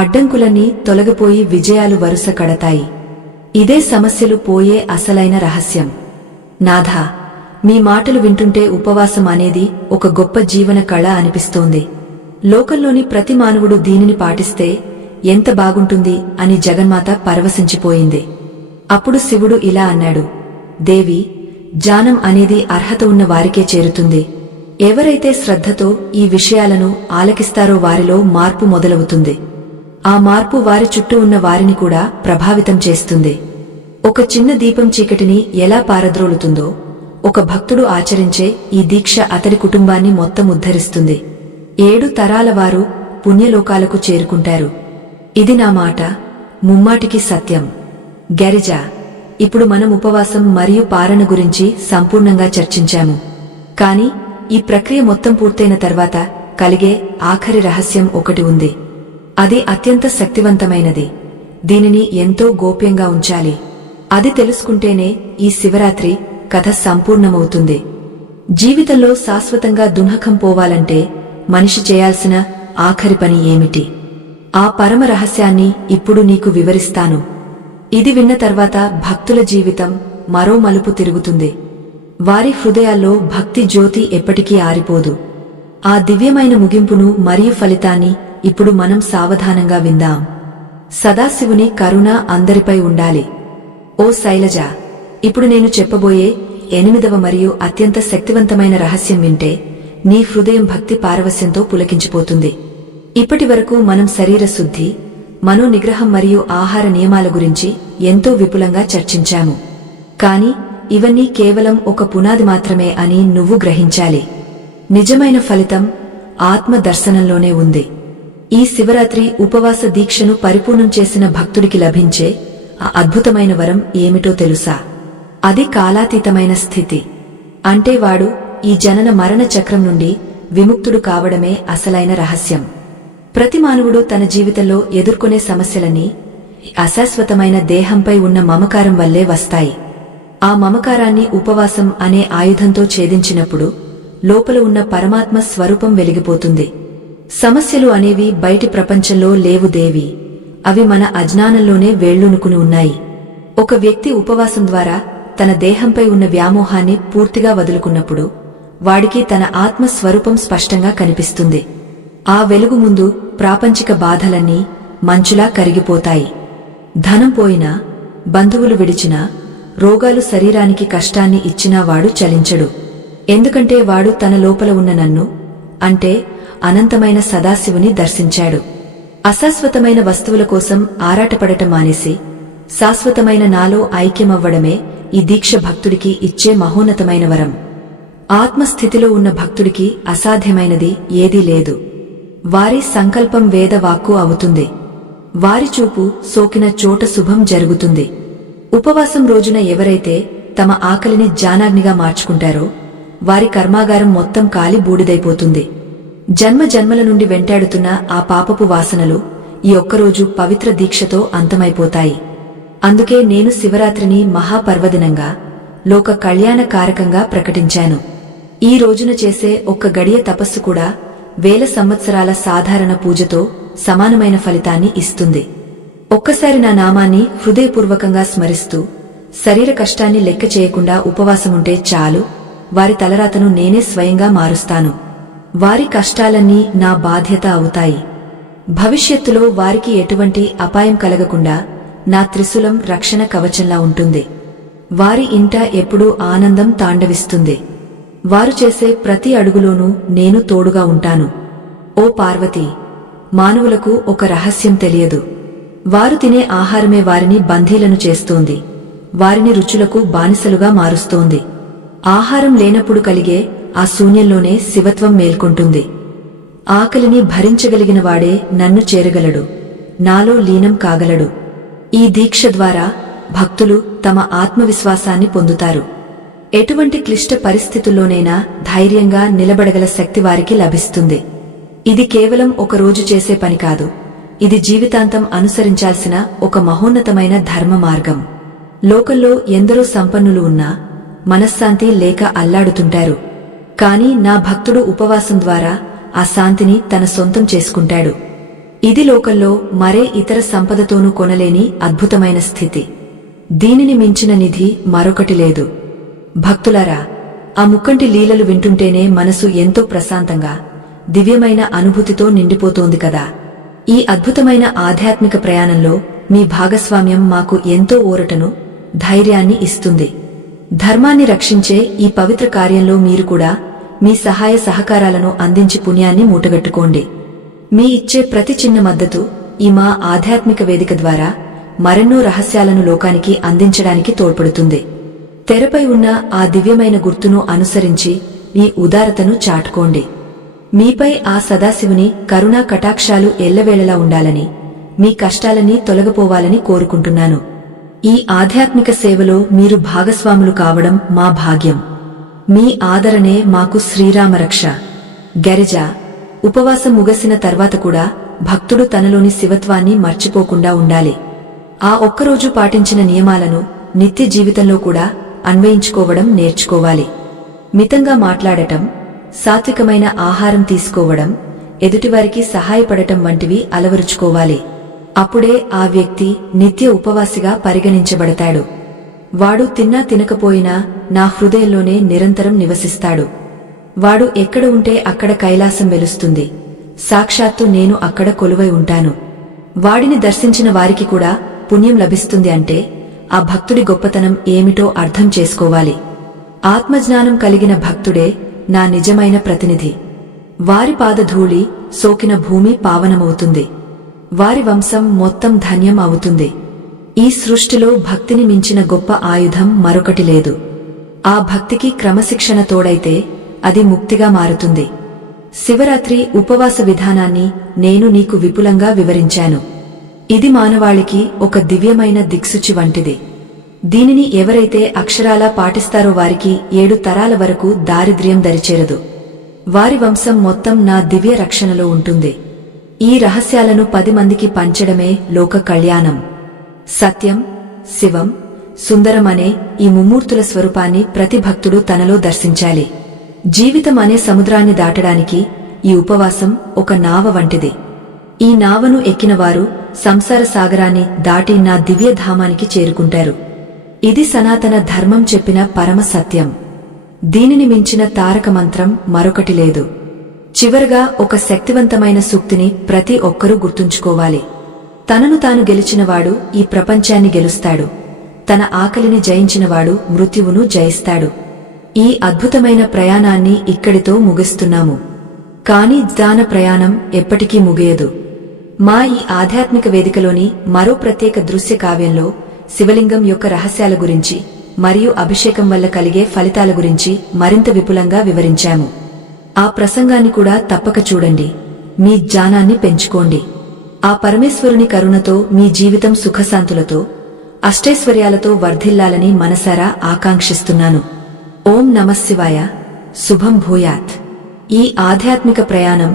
అడ్డంకులన్నీ తొలగిపోయి విజయాలు వరుస కడతాయి. ఇదే సమస్యలు పోయే అసలైన రహస్యం. నాథా, మీ మాటలు వింటుంటే ఉపవాసం అనేది ఒక గొప్ప జీవన కళ అనిపిస్తోంది. లోకంలోని ప్రతి మానవుడు దీనిని పాటిస్తే ఎంత బాగుంటుంది అని జగన్మాత పరవశించిపోయింది. అప్పుడు శివుడు ఇలా అన్నాడు, దేవి, జ్ఞానం అనేది అర్హత ఉన్న వారికే చేరుతుంది. ఎవరైతే శ్రద్ధతో ఈ విషయాలను ఆలకిస్తారో వారిలో మార్పు మొదలవుతుంది. ఆ మార్పు వారి చుట్టూ ఉన్న వారిని కూడా ప్రభావితం చేస్తుంది. ఒక చిన్న దీపం చీకటిని ఎలా పారద్రోలుతుందో, ఒక భక్తుడు ఆచరించే ఈ దీక్ష అతడి కుటుంబాన్ని మొత్తం ఉద్ధరిస్తుంది. 7 తరాల వారు పుణ్యలోకాలకు చేరుకుంటారు. ఇది నా మాట, ముమ్మాటికి సత్యం. గరిజ, ఇప్పుడు మనం ఉపవాసం మరియు పారణ గురించి సంపూర్ణంగా చర్చించాము. కాని ఈ ప్రక్రియ మొత్తం పూర్తయిన తర్వాత కలిగే ఆఖరి రహస్యం ఒకటి ఉంది. అది అత్యంత శక్తివంతమైనది. దీనిని ఎంతో గోప్యంగా ఉంచాలి. అది తెలుసుకుంటేనే ఈ శివరాత్రి కథ సంపూర్ణమవుతుంది. జీవితంలో శాశ్వతంగా దుఃఖం పోవాలంటే మనిషి చేయాల్సిన ఆఖరి పని ఏమిటి? ఆ పరమ రహస్యాన్ని ఇప్పుడు నీకు వివరిస్తాను. ఇది విన్న తర్వాత భక్తుల జీవితం మరో మలుపు తిరుగుతుంది. వారి హృదయాల్లో భక్తి జ్యోతి ఎప్పటికీ ఆరిపోదు. ఆ దివ్యమైన ముగింపును మరియు ఫలితాన్ని ఇప్పుడు మనం సావధానంగా విందాం. సదాశివుని కరుణ అందరిపై ఉండాలి. ఓ శైలజ, ఇప్పుడు నేను చెప్పబోయే 8వ మరియు అత్యంత శక్తివంతమైన రహస్యం వింటే నీ హృదయం భక్తి పారవస్యంతో పులకించిపోతుంది. ఇప్పటి వరకు మనం శరీర శుద్ధి, మనో నిగ్రహం మరియు ఆహార నియమాల గురించి ఎంతో విపులంగా చర్చించాము. కాని ఇవన్నీ కేవలం ఒక పునాది మాత్రమే అని నువ్వు గ్రహించాలి. నిజమైన ఫలితం ఆత్మ దర్శనంలోనే ఉంది. ఈ శివరాత్రి ఉపవాస దీక్షను పరిపూర్ణం చేసిన భక్తుడికి లభించే ఆ అద్భుతమైన వరం ఏమిటో తెలుసా? అది కాలాతీతమైన స్థితి. అంటే వాడు ఈ జనన మరణ చక్రం నుండి విముక్తుడు కావడమే అసలైన రహస్యం. ప్రతి మానవుడు తన జీవితంలో ఎదుర్కొనే సమస్యలన్నీ అశాశ్వతమైన దేహంపై ఉన్న మమకారం వల్లే వస్తాయి. ఆ మమకారాన్ని ఉపవాసం అనే ఆయుధంతో ఛేదించినప్పుడు లోపల ఉన్న పరమాత్మ స్వరూపం వెలిగిపోతుంది. సమస్యలు అనేవి బయటి ప్రపంచంలో లేవు దేవి, అవి మన అజ్ఞానంలోనే వేళ్లూనుకుని ఉన్నాయి. ఒక వ్యక్తి ఉపవాసం ద్వారా తన దేహంపై ఉన్న వ్యామోహాన్ని పూర్తిగా వదులుకున్నప్పుడు వాడికి తన ఆత్మ స్వరూపం స్పష్టంగా కనిపిస్తుంది. ఆ వెలుగు ముందు ప్రాపంచిక బాధలన్నీ మంచులా కరిగిపోతాయి. ధనం పోయినా, బంధువులు విడిచినా, రోగాలు శరీరానికి కష్టాన్ని ఇచ్చినా వాడు చలించడు. ఎందుకంటే వాడు తన లోపల ఉన్న నన్ను, అంటే అనంతమైన సదాశివుని దర్శించాడు. అశాశ్వతమైన వస్తువుల కోసం ఆరాటపడటం మానేసి శాశ్వతమైన నాలో ఐక్యమవ్వడమే ఈ దీక్ష భక్తుడికి ఇచ్చే మహోన్నతమైన వరం. ఆత్మస్థితిలో ఉన్న భక్తుడికి అసాధ్యమైనది ఏదీ లేదు. వారి సంకల్పం వేదవాక్కు అవుతుంది. వారి చూపు సోకిన చోట శుభం జరుగుతుంది. ఉపవాసం రోజున ఎవరైతే తమ ఆకలిని జానాగ్నిగా మార్చుకుంటారో వారి కర్మాగారం మొత్తం కాలి బూడిదైపోతుంది. జన్మ జన్మల నుండి వెంటాడుతున్న ఆ పాపపు వాసనలు ఈ ఒక్కరోజు పవిత్ర దీక్షతో అంతమైపోతాయి. అందుకే నేను శివరాత్రిని మహాపర్వదినంగా, లోక కళ్యాణకారకంగా ప్రకటించాను. ఈ రోజున చేసే ఒక్క గడియ తపస్సు కూడా 1000 సంవత్సరాల సాధారణ పూజతో సమానమైన ఫలితాన్ని ఇస్తుంది. ఒక్కసారి నా నామాన్ని హృదయపూర్వకంగా స్మరిస్తూ శరీర కష్టాన్ని లెక్క చేయకుండా ఉపవాసముంటే చాలు, వారి తలరాతను నేనే స్వయంగా మారుస్తాను. వారి కష్టాలన్నీ నా బాధ్యత అవుతాయి. భవిష్యత్తులో వారికి ఎటువంటి అపాయం కలగకుండా నా త్రిశూలం రక్షణ కవచంలా ఉంటుంది. వారి ఇంట ఎప్పుడూ ఆనందం తాండవిస్తుంది. వారు చేసే ప్రతి అడుగులోనూ నేను తోడుగా ఉంటాను. ఓ పార్వతీ, మానవులకు ఒక రహస్యం తెలియదు. వారు తినే ఆహారమే వారిని బంధీలను చేస్తోంది, వారిని రుచులకు బానిసలుగా మారుస్తోంది. ఆహారం లేనప్పుడు కలిగే ఆ శూన్యంలోనే శివత్వం మేల్కొంటుంది. ఆకలిని భరించగలిగిన వాడే నన్ను చేరగలడు, నాలో లీనం కాగలడు. ఈ దీక్ష ద్వారా భక్తులు తమ ఆత్మవిశ్వాసాన్ని పొందుతారు. ఎటువంటి క్లిష్ట పరిస్థితుల్లోనైనా ధైర్యంగా నిలబడగల శక్తి వారికి లభిస్తుంది. ఇది కేవలం ఒక రోజు చేసే పని కాదు, ఇది జీవితాంతం అనుసరించాల్సిన ఒక మహోన్నతమైన ధర్మ మార్గం. లోకంలో ఎందరో సంపన్నులు ఉన్నా మనశ్శాంతి లేక అల్లాడుతుంటారు. కాని నా భక్తుడు ఉపవాసం ద్వారా ఆ శాంతిని తన సొంతం చేసుకుంటాడు. ఇది లోకంలో మరే ఇతర సంపదతోనూ కొనలేని అద్భుతమైన స్థితి. దీనిని మించిన నిధి మరొకటి లేదు. భక్తులారా, ఆ ముక్కంటి లీలలు వింటుంటేనే మనసు ఎంతో ప్రశాంతంగా, దివ్యమైన అనుభూతితో నిండిపోతోంది కదా. ఈ అద్భుతమైన ఆధ్యాత్మిక ప్రయాణంలో మీ భాగస్వామ్యం మాకు ఎంతో ఊరటను, ధైర్యాన్ని ఇస్తుంది. ధర్మాన్ని రక్షించే ఈ పవిత్ర కార్యంలో మీరు కూడా మీ సహాయ సహకారాలను అందించి పుణ్యాన్ని మూటగట్టుకోండి. మీ ఇచ్చే ప్రతి చిన్న మద్దతు ఈ మా ఆధ్యాత్మిక వేదిక ద్వారా మరెన్నో రహస్యాలను లోకానికి అందించడానికి తోడ్పడుతుంది. తెరపై ఉన్న ఆ దివ్యమైన గుర్తును అనుసరించి మీ ఉదారతను చాటుకోండి. మీపై ఆ సదాశివుని కరుణా కటాక్షాలు ఎల్లవేళలా ఉండాలని, మీ కష్టాలన్నీ తొలగిపోవాలని కోరుకుంటున్నాను. ఈ ఆధ్యాత్మిక సేవలో మీరు భాగస్వాములు కావడం మా భాగ్యం. మీ ఆదరణే మాకు శ్రీరామరక్ష. గరిజ, ఉపవాసం ముగిసిన తర్వాత కూడా భక్తుడు తనలోని శివత్వాన్ని మర్చిపోకుండా ఉండాలి. ఆ ఒక్కరోజు పాటించిన నియమాలను నిత్య జీవితంలో కూడా అన్వయించుకోవడం నేర్చుకోవాలి. మితంగా మాట్లాడటం, సాత్వికమైన ఆహారం తీసుకోవడం, ఎదుటివారికి సహాయపడటం వంటివి అలవరుచుకోవాలి. అప్పుడే ఆ వ్యక్తి నిత్య ఉపవాసిగా పరిగణించబడతాడు. వాడు తిన్నా తినకపోయినా నా హృదయంలోనే నిరంతరం నివసిస్తాడు. వాడు ఎక్కడ ఉంటే అక్కడ కైలాసం వెలుస్తుంది. సాక్షాత్తు నేను అక్కడ కొలువై ఉంటాను. వాడిని దర్శించిన వారికి కూడా పుణ్యం లభిస్తుంది. అంటే ఆ భక్తుడి గొప్పతనం ఏమిటో అర్థం చేసుకోవాలి. ఆత్మజ్ఞానం కలిగిన భక్తుడే నా నిజమైన ప్రతినిధి. వారి పాదధూళి సోకిన భూమి పావనమవుతుంది. వారి వంశం మొత్తం ధన్యం అవుతుంది. ఈ సృష్టిలో భక్తిని మించిన గొప్ప ఆయుధం మరొకటి లేదు. ఆ భక్తికి క్రమశిక్షణ తోడైతే అది ముక్తిగా మారుతుంది. శివరాత్రి ఉపవాస విధానాన్ని నేను నీకు విపులంగా వివరించాను. ఇది మానవాళికి ఒక దివ్యమైన దిక్సూచి వంటిది. దీనిని ఎవరైతే అక్షరాలా పాటిస్తారో వారికి 7 తరాల వరకు దారిద్ర్యం దరిచేరదు. వారి వంశం మొత్తం నా దివ్య రక్షణలో ఉంటుంది. ఈ రహస్యాలను 10 మందికి పంచడమే లోక కళ్యాణం. సత్యం, శివం, సుందరం అనే ఈ ముమ్మూర్తుల స్వరూపాన్ని ప్రతి భక్తుడు తనలో దర్శించాలి. జీవితం అనే సముద్రాన్ని దాటడానికి ఈ ఉపవాసం ఒక నావ వంటిది. ఈ నావను ఎక్కినవారు సంసార సాగరాన్ని దాటి నా దివ్యధామానికి చేరుకుంటారు. ఇది సనాతన ధర్మం చెప్పిన పరమ సత్యం. దీనిని మించిన తారక మంత్రం మరొకటి లేదు. చివరగా ఒక శక్తివంతమైన సూక్తిని ప్రతి ఒక్కరూ గుర్తుంచుకోవాలి. తనను తాను గెలిచినవాడు ఈ ప్రపంచాన్ని గెలుస్తాడు. తన ఆకలిని జయించినవాడు మృత్యువును జయిస్తాడు. ఈ అద్భుతమైన ప్రయాణాన్ని ఇక్కడితో ముగిస్తున్నాము. కాని జ్ఞాన ప్రయాణం ఎప్పటికీ ముగియదు. మా ఈ ఆధ్యాత్మిక వేదికలోని మరో ప్రత్యేక దృశ్య కావ్యంలో శివలింగం యొక్క రహస్యాల గురించి మరియు అభిషేకం వల్ల కలిగే ఫలితాల గురించి మరింత విపులంగా వివరించాము. ఆ ప్రసంగాన్ని కూడా తప్పక చూడండి. మీ జ్ఞానాన్ని పెంచుకోండి. ఆ పరమేశ్వరుని కరుణతో మీ జీవితం సుఖశాంతులతో అష్టైశ్వర్యాలతో వర్ధిల్లాలని మనసారా ఆకాంక్షిస్తున్నాను. ఓం నమఃశివాయ. శుభం భూయాత్. ఈ ఆధ్యాత్మిక ప్రయాణం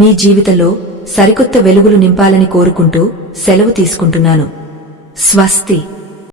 మీ జీవితంలో సరికొత్త వెలుగులు నింపాలని కోరుకుంటూ సెలవు తీసుకుంటున్నాను. స్వస్తి.